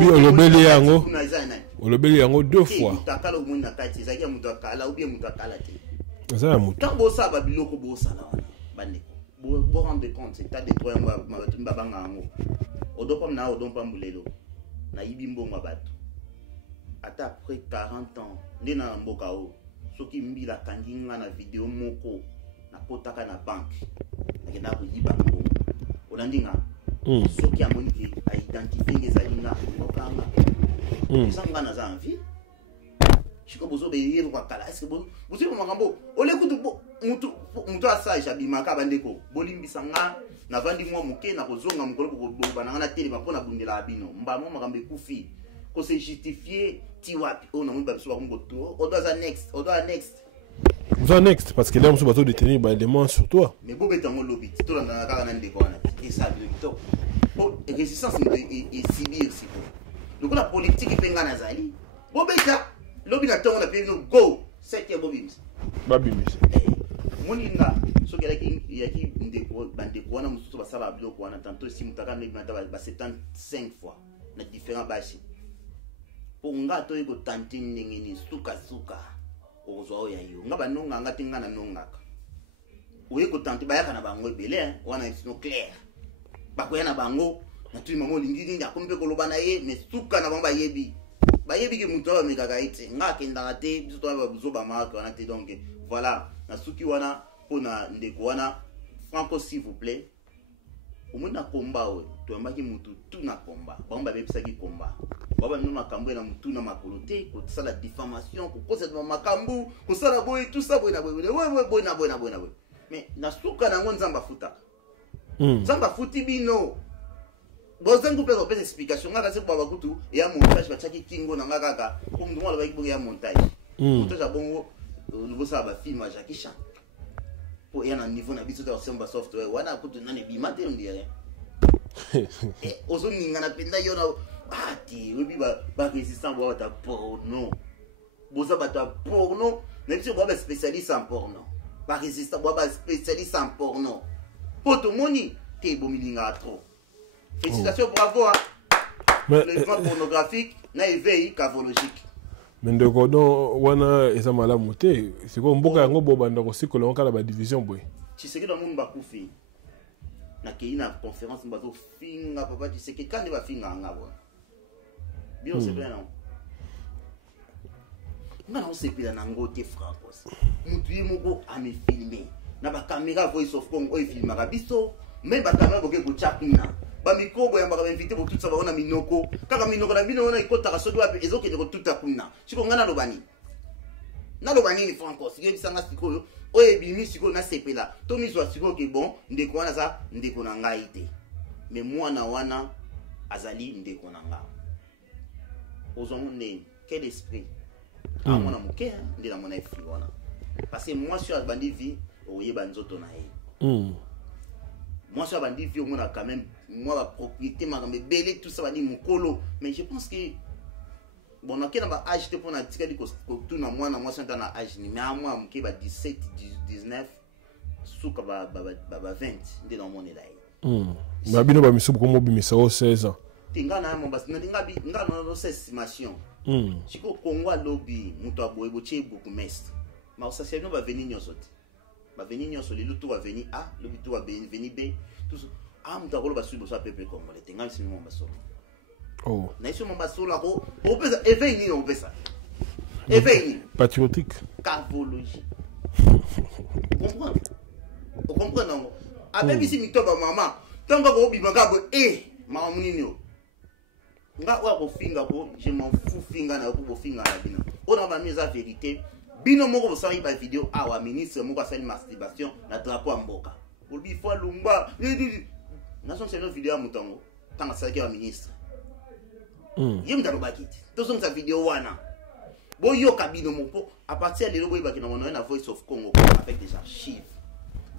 beli yango deux fois takala mo na kati zaki ya mutu akala ou bien mutu akala te ça ya mutu tambo sa ba biloko bo sala bande vous rendez compte c'est tas de droits mbabanga ngo odopa na odompa mbulelo na yibimbo mabatu ata après 40 ans ndena mboka o soki mbila kanginga na vidéo moko na potaka na banque na ko yiba ngo olandinga soki amoni ke a identifier ngezalinga okanga sanga na zanvi chiko bozo be yero kwa kala est-ce que bozo ko makambo ole kutu mutu asaje abimaka bandeko bolimbisa nga na vandi mwa muke na kozonga mukolo ko bana na tele bapona bundela abino mbamo makambe kufi ko se justifier tiwapi on a mba biso ba mboto odoza next parce que là on se bateau détenir ba éléments sur toi mais bobeta mo lobby to la na kaka na ndeko wana et ça to résistance et civil siko donc la politique penga na zali bobeta lobby na tongo na pe no go sete bobims moninga so kera ki yaki ndeko bandeko wana mususu basala biloko wana tanto si mutaka mbi mata ba 75 fois na différents bashi pour nga to iko tanti ndengeni suka ozwa oya yo nga banonga nga tinga na nongaka oyeko tanti bayaka na bango ebele wana it's no clair bakoya na bango na tu maman lingi ya kompe koloba na ye mais suka na bamba yebi ke muto ba mekaka ite nga kenda te biso to ba buzo ba marque wana te donc voilà na suki wana pona ndeko wana Franco s'il vous plaît au moins na combat we to ambaki mutu tout na combat bamba bepisa ki combat baba no makambo na mutu na makolo te ko sala diffamation ko kosa de makambu ko sala boy tout ça boy na boy boy na boy mais na suka na ngonzamba futa nzamba futi bino bozangu pe opesa explication ngaka se baba kutu ya montage bachaki kingo na ngaka kaka comme ndimo la ba ya montage montage a bongo nouveau ça ba film à Jackie Chan pour y a un niveau na biso de software wana kutu nane bimate on dirait ozo ninga na penda yo na ati obi ba résistant bo ta porno boza ba ta porno même si bo ba spécialiste en porno ba résistant bo ba spécialiste en porno poto moni te bomilinga trop. Félicitations, bravo. Le droit pornographique n'a éveillé cavologique. Mais de quoi wana eza malamu te c'est quoi mboka yango bobanda ko sikola on kala ba division boy. Tu sais que dans monde ba kufi. Na keina conférence mbazo finga papa tu sais que quand va finga ngabo. Bien c'est bien non. Ngana on se pila na ngote francos. Mutu yemoko ame filmer. Na ba caméra voice of Congo e filmaka biso. Même ba caméra boke ko chakina. Ba micro boya mbaka invité pour tout ça ba ona minoko. Kaka minoko na bino ona ikota sodo ape ezoke de tout akuna. Siko ngana lobani. Na lobani ni francos. Ye bisanga siko o ebimi siko na sepela. To miswa siko ke bon ndeko wana za ndeko na ngai te. Mais mwana wana azali ndeko na nga. Ozomune quel esprit. Ah mwana moke ndi na mwana efi wana. Parce que moi sur bandi vie oye banzoto na ye. Moi sur bandi vie au monde quand même moi la propriété ma belé tout ça bandi mukolo mais je pense que bon na kena ba âge te pona tika di ko tout na moi sur na âge ni mais à moi mke ba 17 19 suka ba 20 ndi na monde là. Ba bino ba misubu ko mobimisa o 16 ans. Tinga na mo basi nga no estimation. Chiko Congo lobby muto aboyebo chebo kumestre. Mais ça c'est nous va venir nyoso. Va venir nyoso le tout va venir A, le tout va venir B, tout ça. Ah muto akolo ba suibo ça peuple congolais. Tenga si mo basolo. Oh. Na iso mo basolo ko o pesa éveil ni o pesa. Éveil patriotique. Cavologie. Comprendre? O comprendre non? Avec ici mito ba maman. Tango ko bibanga bo mama munini o. Nga wa ko finga ko je m'en fous finga na ko finga na bino. On a mis la vérité. Bino moko bosali ba vidéo awa ministre moko asali masturbation na drapeau ya mboka. Olbi fo lumba. Nason c'est une vidéo à mutango. Tanga saki wa ministre. Yem dalo bakiti. Tozo sa vidéo wana. Bo yo kabino moko à partir de lobo ibaki na mona na Voice of Congo avec des archives.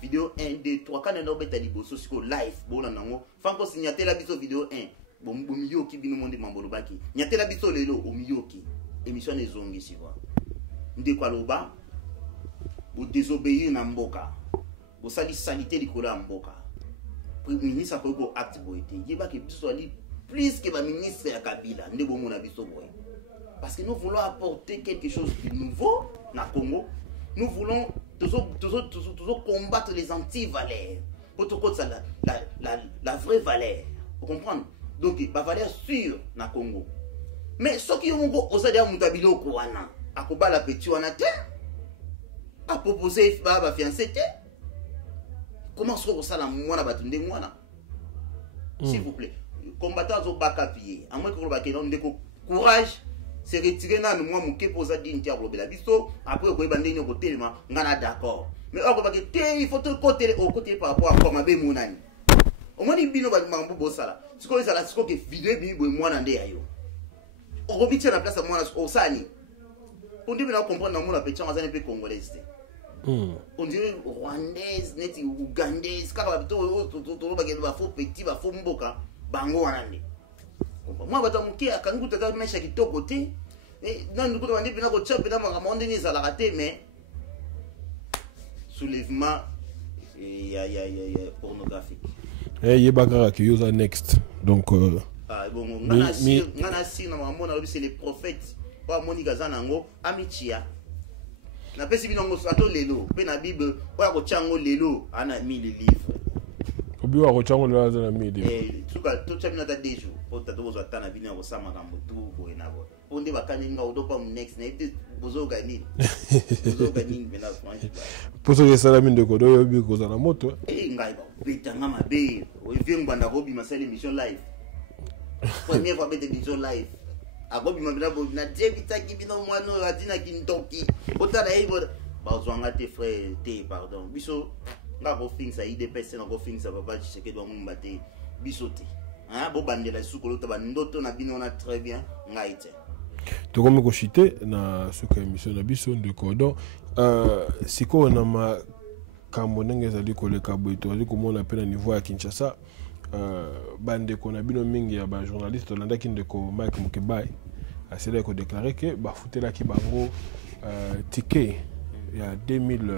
Vidéo 1 2 3 quand on beta liboso siko live bona nango. Fanko signatela biso vidéo 1. Bon miyoki bino monde mambolo baki. Nyatela biso lelo o miyoki. Émission ezongi siwa. Ndeko aloba bo désobéir na mboka. Bo sali salité likolo ya mboka. Ministre akoko acte boité. Yeba ke biso ali plus que ba ministre ya Kabila ndebo mona biso boy. Parce que nous voulons apporter quelque chose de nouveau na Congo. Nous voulons toujours combattre les anti-valeurs. Pour tout la vraie valeur. Vous comprenez? Donc, la valeur sûre na Congo. Mais ce qui est mon go, osade mutabilo kwana. Akoba la petit wana te. A proposé ba fiancé te. Comment est-ce ça la mwana batunde mwana? S'il vous plaît. Combattant zo baka pied. À moins que vous bakeno ndeko courage. Se retirer na moi muke posa din tia blobela biso. Après ko ebande nyoko telema ngana d'accord. Mais on va que il faut te côté au côté par rapport à comment be monani. Au moins bino ba mambo bosala. Siko ezala siko ke vidéo bi bo mwana nde ayo. On rebitia na place mwana osani. On dit bien comprendre na mona petit ngazana pe congolaise. On dirait rwandaise, neti ougandaise, kaka to ba ke ba faux petit ba faux mboka bango wanande. Moi bata muke akangu tata mesha kitoko te. Nan nduko bandi bina ko chapa na manga monde ni sala raté mais soulèvement ya pornographique. Yebaka ki yoza next. Donc bon ngana si na mona c'est les prophètes. Wa moni gazana ngo amichia. Na pesi binongo sato lelo, pe na bible oya ko chango lelo ana 1000 livres. obi wa kochango la za na midi tuka to chamina ta dejo po ta to zo atana bina ko sama kambo tu ko ina bo onde bakanye nga odopa mu next na ite bozo gani bena franchi poso ke sala minde ko do yobi ko za na moto ngai ba betanga mabe o vient banda ko bi masali mission live première fois bete mission live akobi mabina bo na debita ki bino mwana ratina ki ntoki otana ebo ba zwanga te frère te pardon biso nga ko finsa IDPS na ko finsa papa cheke do mumba te biso te hein bo bandela sukolo ta bandoto na bino na très bien ngaite to comme ko chité na suka émission na biso de cordon siko na ma kambonenge zali ko le kabo to ali ko mona pena niveau ya Kinshasa bande ko na bino mingi ya ba journaliste landa kinde ko Mike Mukebai asela ko déclarer que ba futela ki bango ticket ya $2000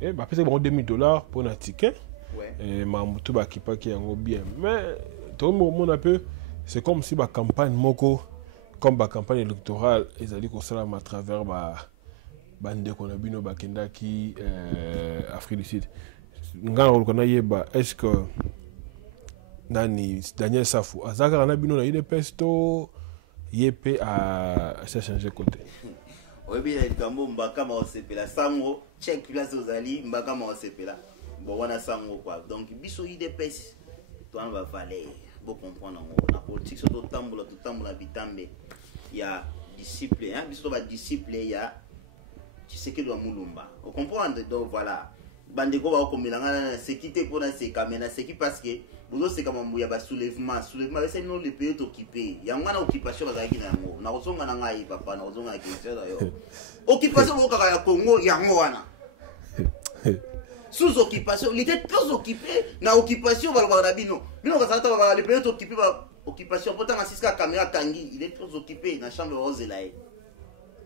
et bah peut-être bon $2000 pour un ticket et mamutu ba kipaki yango bien mais tout le monde un peu c'est comme si ba campagne moko comme ba campagne électorale ezali ko sala à travers ba bande ko na bino ba kendaki Afrique du Sud ngana ko na yeba est-ce que nani Daniel Safou azaka na bino na IDPS to yepe a changer côté oyebi na likambo mbaka ma osepela sango check place ozali mbaka ma osepela bon wana sango quoi donc biso IDPS to an va valer bo comprendre na politique so to tambola bitambe ya disciple hein biso ba disciple ya Tshisekedi wa Mulumba on comprendre donc voilà bande ko ba ko milanga na sécurité pour na se kamena c'est qui parce que bozo se kama mbuya ba soulèvement c'est non le pays occupé ya ngana occupation bazaki na yango na kozonga na ngai papa na kozonga kisera yo occupation boka ya Congo yango wana sous occupation il était très occupé na occupation balwa bino ka sata ba le pays occupé ba occupation pourtant na siska caméra tangi il est très occupé na chambre rose là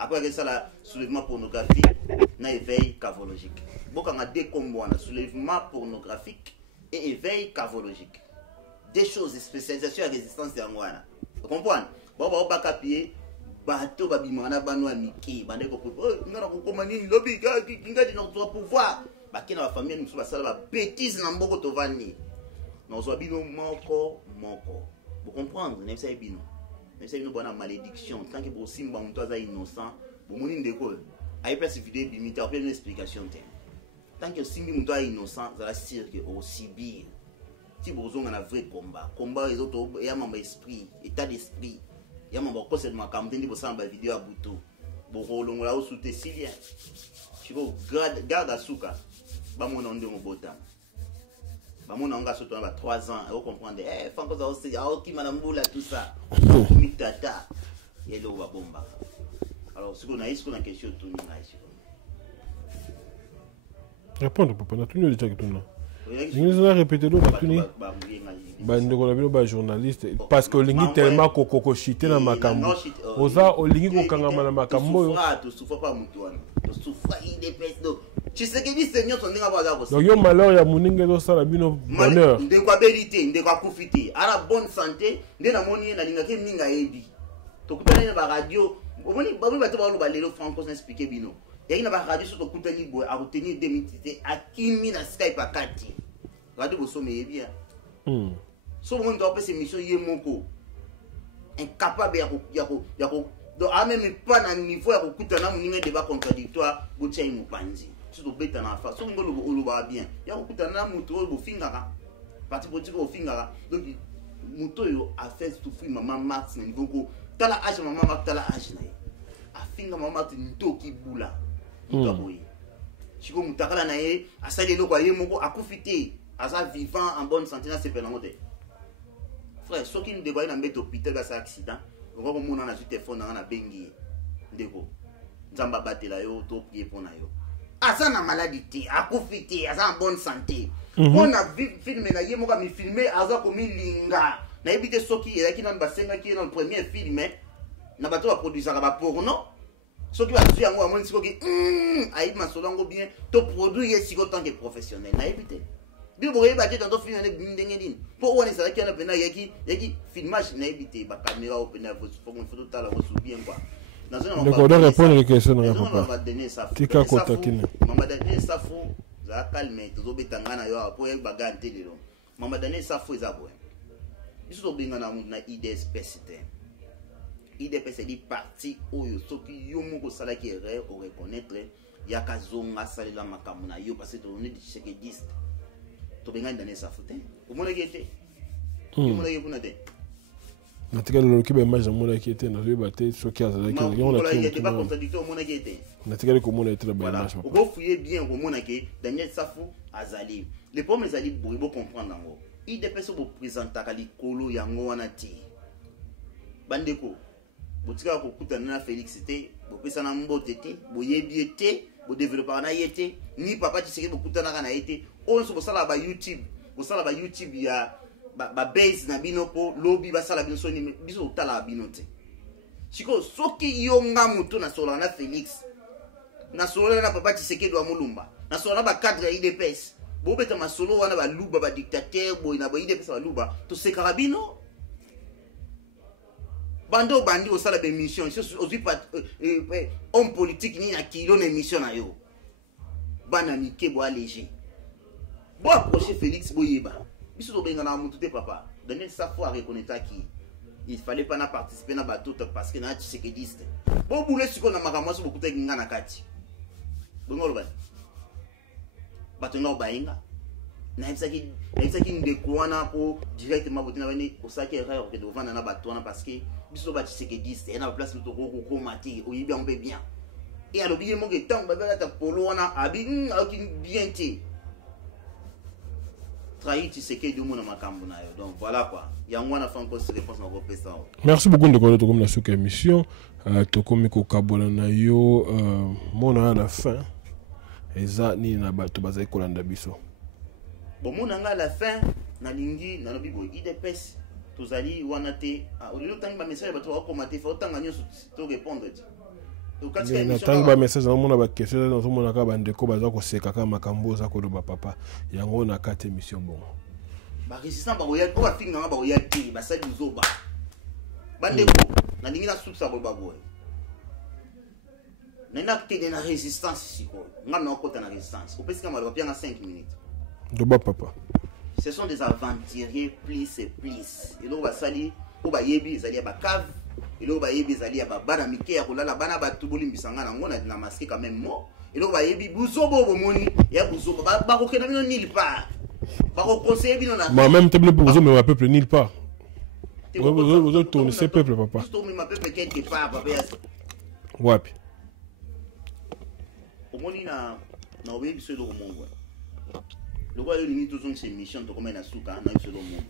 après que ça la soulèvement pornographique na éveil cavologique boka nga deux combos na soulèvement pornographique et éveil cavologique. Des choses, spécialisation et résistance de l'angouana. Vous comprenez? Bon, on va capier, bateau, babimana, banoua, miki, bandé, nous avons commandé une lobby, qui a dit notre pouvoir. Qui dans la famille, nous sommes la bêtise, nous avons tovani. Nous avons bino moko. Vous comprenez? Nous savons bino. Nous savons bonne malédiction. Tant que vous simba, vous êtes innocent, vous mourrez d'école. Aïe, place vidéo, limité, après une explication. Tant que si vous êtes innocent, ça va circuler aussi bien. Si vous avez un vrai combat, les autres, il y a un esprit, état d'esprit. Il y a un peu seulement quand vous avez une vidéo à bouton. Vous avez un peu sous tes Sylviens. Si vous gardez à souka, vous avez un peu de botam. Vous avez un peu de 3 ans, vous comprenez. Eh, faut que vous ayez un peu de tout ça. Mitata. Et là, vous avez bomba. Alors, si vous avez une question, tout le monde a répondre papa na tuni déjà que tuna nous allons répéter do na tuni bande ko labino ba journaliste parce que lingi tellement kokoko chité na makambo oza olingi ko kangama na makambo yo to souffre pas mutu wana to souffre IDPS do Tshisekedi seigneur son ndinga baza ko donc yo malheur ya muninga do sala bino bonheur de quoi vérité de quoi profiter à la bonne santé de na moni na linga ke minga ebi to kutana na radio omoni babu bato ba lo ba lelo franco expliquer bino. Il y a une radio sur le côté libre à obtenir des minutes à Kimi na Skype à Kati. Radio vous sommes bien. So on doit passer mission yemoko. Incapable ya ko donc à même pas na niveau ya kokuta na muninga débat contradictoire botcha imupanzi. Sur beta na fa. So ngolo oloba bien. Ya kokuta na muto bo fingaka. Parti politique bo fingaka. Donc muto yo a fait souffrir maman Max na niveau ko tala âge maman Max tala âge na. A finga maman Max nto ki bula. Chiko mutakala na ye asali loko ye moko akufite asa vivant en bonne santé na sepela ngote frère soki ndeko na mbeto hôpital ba sa accident ngo ko mona na su téléphone na bengi ndeko nzamba batela yo to prier pona yo asa na maladie akufite asa en bonne santé on a filmé na ye moko mi filmer asa ko milinga na ebite soki elaki na basenga ki na premier film na bato ba produire ba porno. Ce qui va se faire, moi, c'est que Aïd Masolango bien, te produire si tant que professionnel. N'a évité. Bien, vous voyez, dans film, pour on est ça qui a un filmage, n'a évité. La caméra au pénal, il faut qu'on photo talent, on bien quoi. Dans un moment, on va donner ça. Maman Daniel Safou, za calme to betanga na yo apo e bagante lelo mama Daniel Safo ezabo biso to benga na na IDPS te IDPS est parti oyo soki yo moko sala ki erreur o reconnaître ya kazonga salela makamuna yo parce que on est checkediste to benga Daniel Safo te o mona gete o mona yekuna te natika le kibe image mona ki était na yo baté soki azala ki on a qui pas contradictoire mona gete natika le komona était la image o go fouiller bien o mona ke Daniel Safo azali les problèmes azali bo comprendre ngo IDPS bo présenter ka likolo yango wana ti bandeko botika ko kutana na Félix te bo pesa na mbote te bo yebi te bo développer na yete ni papa Tshisekedi bo kutana kana yete on so sala ba YouTube bo sala ba YouTube ya ba base na bino po lobby ba sala bino so ni biso tala bino te chiko soki yonga mutu na sola na Félix na sola na papa Tshisekedi wa mulumba na sola ba cadre IDPS bo beta masolo wana ba luba ba dictateur bo ina ba IDPS ba luba to se karabino bando bandi au sala be mission aussi pas homme politique ni na kilo na mission na yo bana mike bo alléger bo approcher Félix Boyeba biso to benga na mutu te papa Daniel Safo a reconnaître qui il fallait pas na participer na bateau parce que na Tshisekidiste bo boule siko na makamwa so bokuta kinga na kati bongolo ba bato nga bainga na ibsaki ndekuana po directement botina bani osaki erreur que devant na bato na parce que biso ba Tshisekidiste et na place to ko mati oyibi on peut bien et alors bien mo que tant ba ta polo na abi bien ti trahi Tshisekedi mo na makambo na yo donc voilà quoi yango wana fa encore réponse na repesa. Merci beaucoup de connaître comme la sous émission to komi ko kabola na yo mona à la fin eza ni na bato bazai kolanda biso bon mona nga à la fin na lingi na lobi bo IDPS tozali wana te au lieu tangi ba message bato ba commenter fa tanga nyoso to répondre ti to katika émission na tangi ba message na mona ba question na mona ka bande ko baza ko seka ka makambo za ko do ba papa yango na kate émission bon ba résistant ba oya ko ba finga ba oya ti ba sa duzoba bande ko na lingi na sousa bo ba boy na te na résistance siko ngam na kota na résistance opesika malo pia na 5 minutes doba papa ce sont des aventuriers plus et plus et donc ba sali o ba yebi zali ba cave et donc ba yebi zali ba bana mike ya kolala bana ba tubuli mbisanga na ngona na masque quand même mo et donc ba yebi buzobo bomoni ya buzobo ba ko kena bino nulle part ba ko conseiller bino na moi même te le buzobo mais peuple nulle part vous tourner ce peuple papa tout mais peuple quelque part papa ya wapi omoni na obebi biso eloko mongo lokwa yo lingi tozongi se mission tokoma na suka na biso eloko mongo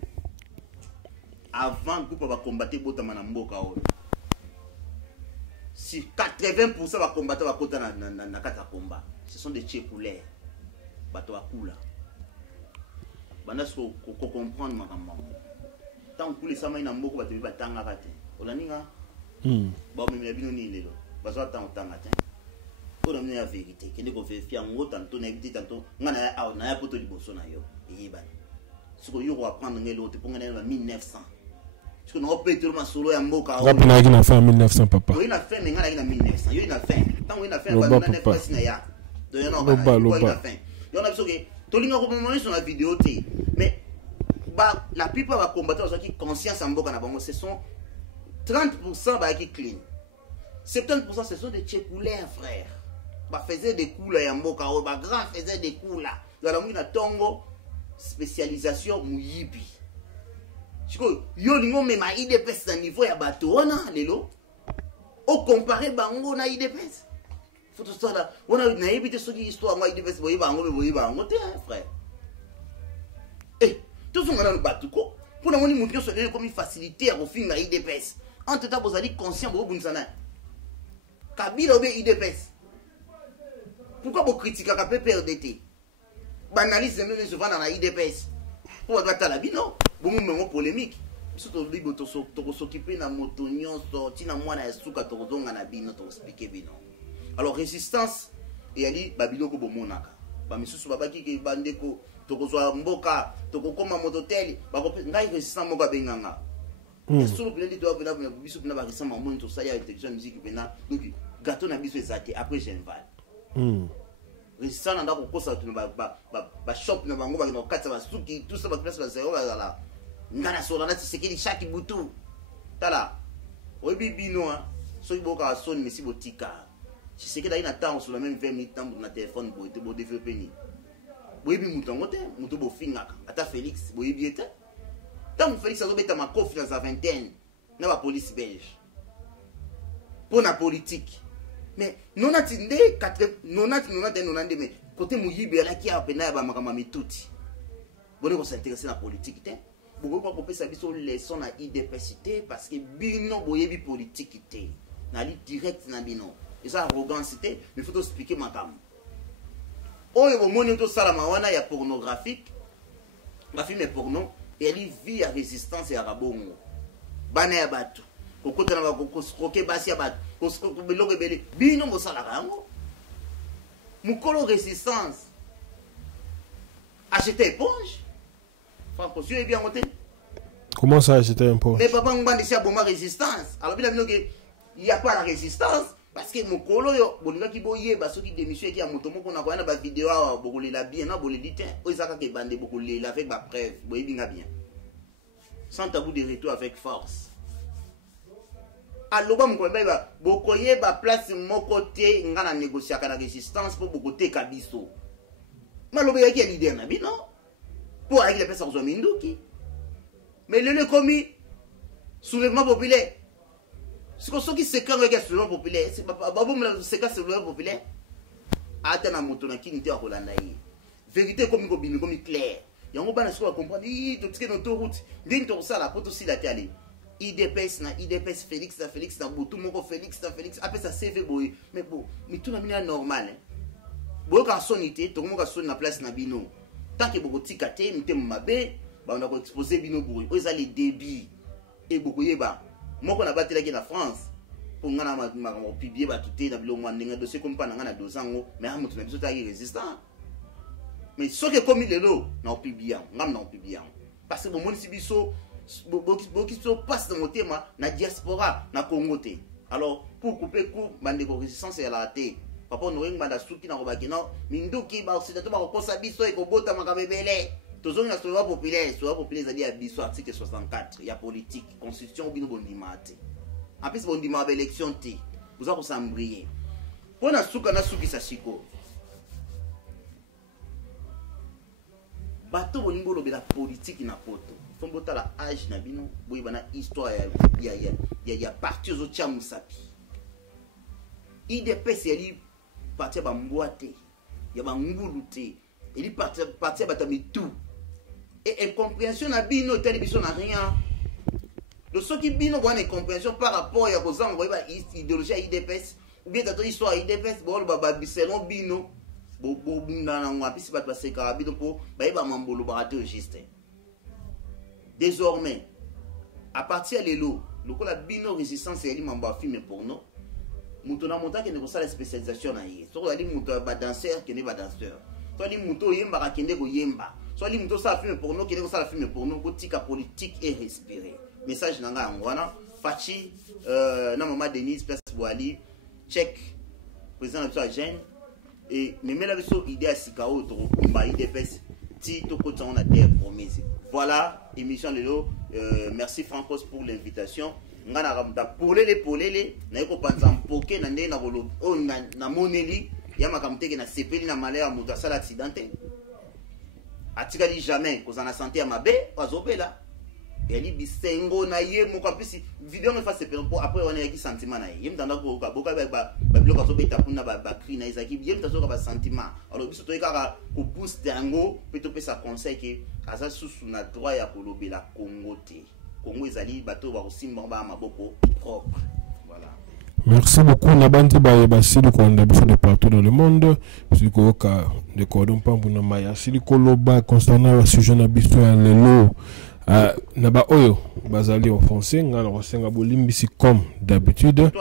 avant groupe bacombatte botama na mboka oyo si 80% bacombatte bakota na kati ya combat ce sont des tchekulaires bato bakula banda siko comprendre makambo tant kule sama ina mboka bato batangaka te olaninga baomemela bino nini lelo bazwa tant otanga te pour la vérité qui ne peut vérifier en haut tantôt n'habite tantôt on a un poteau de bosso na yo et ben ce que yo va prendre l'autre pour gagner 1900 ce que on peut tout le solo ya mboka on a une fin 1900 papa oui na fin mais ngana ina 1900 yo ina fin tant ina fin ba na nefa na ya do yo na ba fin yo na biso que to linga ko moment sur la vidéo té mais ba la plupart va combattre qui conscience en mboka na bango ce sont 30% ba qui clean 70% ce sont des tchekulaires frère ba faisait des coups là ya mboka o ba grand faisait des coups là dans la tongo spécialisation muyibi chiko yo lingo me ma IDPS na niveau ya bato wana lelo o comparer bango na IDPS faut ça là on a na éviter ce qui histoire moi IDPS boyi bango te frère tout ce ngana bato ko pour na moni mutu so le comme facilité à refinga IDPS entre temps vous allez conscient bo bunzana Kabila obe IDPS. Pourquoi vous critiquez la PPRDT? Banalise même souvent dans la IDPS. Pour avoir la bino, vous me polémique. Surtout libre to s'occuper na motonyon sorti na mwana ya suka to zonga na bino to expliquer bino. Alors résistance et ali babino ko bomonaka. Ba misusu babaki ke bandeko to ko zwa mboka to ko koma mototel ba ko ngai résistance moka benganga. Solo bilende to abena biso na ba resama monto sa ya intelligence musique bena donc gâteau na biso ezate après j'invite résistance nda ko kosa tu ba shop na bango ba no katsa ba suki tout ça ba place ba zéro ba la ngana so na Tshisekedi chaque butu tala oyebi bino so iboka son mais si botika Tshisekedi ina temps sur la même 20 minutes temps na téléphone pour te développer ni boyebi mutongo te muto bo fingaka ata Félix boyebi ete tant Félix azobeta ma kofi na sa vingtaine na ba police belge pour la politique mais non atinde 90 mais côté muyibe la qui a pena ba makama mituti boni ko s'intéresser la politique te beaucoup pas popé sa biso leçon na IDPS parce que bino boyebi politique te na li direct na bino et ça arrogance te mais faut expliquer makam oyo bo moni to sala mawana ya pornographique ba film porno et elle vit à résistance et à rabongo bana ya batu kokota na ba koke basi ya batu ko beloko bele bino mo sala rango mukolo résistance acheter éponge Franco Dieu est bien monté. Comment ça acheter éponge? Mais papa ngba ndisi aboma résistance alors bila bino que il y a pas la résistance parce que mukolo yo bolinga ki boye ba soki démission ki ya moto moko na ko na ba vidéo a bokolela bien na boleli te o izaka ke bande bokolela avec ba preuve boye binga bien sans tabou de retour avec force. Aloba mkobe ba bokoye ba place moko te ngana négocier ka la résistance pour bokote kabiso. Malobe yaki ya leader na bino pour avec les personnes minduki. Mais le commis soulèvement populaire. Ce qui se quand avec soulèvement populaire, c'est pas bon c'est quand soulèvement populaire. Atana moto na kinité a kolanda yi. Vérité comme comme clair. Yango bana siko comprendre to tike dans route. Din to ça la poto si la tali. IDPS Félix na Boutou moko Félix après ça CV boy mais bon mais tout na mina normal boy ka sonité to moko ka son na place na bino tant que boko tikate mtem mabe ba on a ko exposer bino boy o les débits et boko yeba moko na batela ki na France pour ngana ma publier ba tuté na bilo mwandenga dossier comme pas na ngana dozango mais ha mutu na biso ta résistant mais ce que comme lelo na publier ngam na publier parce que bon mon si biso qui se passe dans mon thème na diaspora na Congo te alors pour couper coup bande de résistance et la raté papa no ngba da suki na robaki no minduki ba occidentaux ba ko sabiso e ko bota makabebele tozongi na souvent populaire zali ya biso article 64 ya politique constitution bino bondima te en plus bondima ba élection te vous avez s'embrier pour na suki sa siko bato bolingo lobe la politique na poto faut botter la âge na bino boy bana histoire ya parti aux autres musapi IDPS yali parti ba mboate ya ba nguluté ili parti batami tout et incompréhension na bino tali biso na rien de ceux qui bino bonne incompréhension par rapport ya kozango ba idéologie IDPS ou bien tato histoire IDPS bon ba biselon bino bo na ngwa pisi bat ba seka bino po ba mambolo ba raté registre. Désormais, à partir de l'eau, le coup la bino résistance et l'imamba film porno, moutona monta qui ne pas la spécialisation na yé. Soit li mouto ba danseur qui n'est pas danseur. Soit li mouto yemba qui n'est pas yemba. Soit li mouto ça film porno qui n'est pas la film porno, politique politique et respirer. Message nanga ngwana, Fachi, na maman Denise place Boali, check président de la Gênes et même la version idée à Sikao to ba IDPS ti to ko on a terre promise. Voilà, émission Lelo. Merci Francos pour l'invitation. Ngana ramda polele na yeko panza mpoke na ndé na bolo o na moneli ya makamteke na sepeli na malheur muta sala accidenté. Atika di jamais ko na santé ya mabe azobela. Eli bisengo na ye moko apesi vidéo me face pour après on a qui sentiment na ye. Yem tanda ko ka boka ba bloka azobeta kuna ba cri na izaki yem tazoka ba sentiment. Alors biso to ekaka ko boost dango peut pesa conseil que aza susu na droit ya kolobela Congo te. Congo ezali bato ba kosimba ba maboko propre. Voilà. Merci beaucoup Nabandi ba sili ko nda biso de partout dans le monde. Sili ko ka de cordon pambu na maya sili ko loba concernant le sujet na biso ya lelo. Naba oyo bazali offensé ngana kosenga bolimbisi comme d'habitude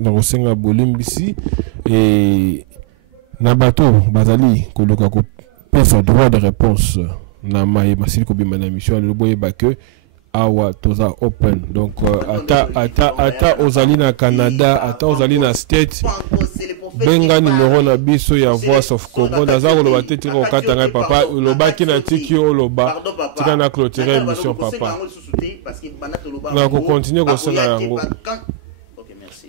nakosenga bolimbisi na bato bazali koluka kopesa droit de réponse na maye masili ko bima na mission le boye ba que awa toza open donc ata ozali na Canada ata ozali na States benga numéro na biso ya Voice of Congo naza koloba te tika okata ngai papa olobaki na tiki oloba tika na clôturer émission papa na ko continuer kosala yango.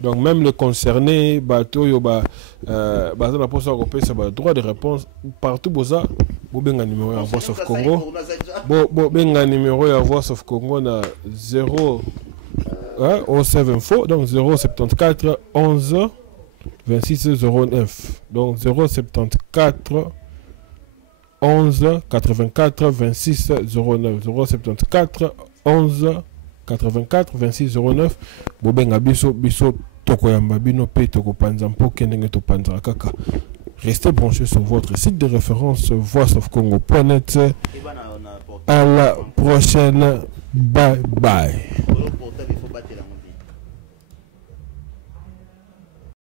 Donc même le concerné bateau yo ba na posa ko pesa ba droit de réponse partout boza bo benga numéro ya Voice of Congo bo benga numéro ya Voice of Congo na 0 074 donc 074 11 26 09 donc 074 11 84 26 09 074 11 84 26 09 bobenga biso tokoyamba bino pe tokopanza mpoke ndenge topanza kaka. Restez branchés sur votre site de référence voiceofcongo.net. À la prochaine. Bye bye.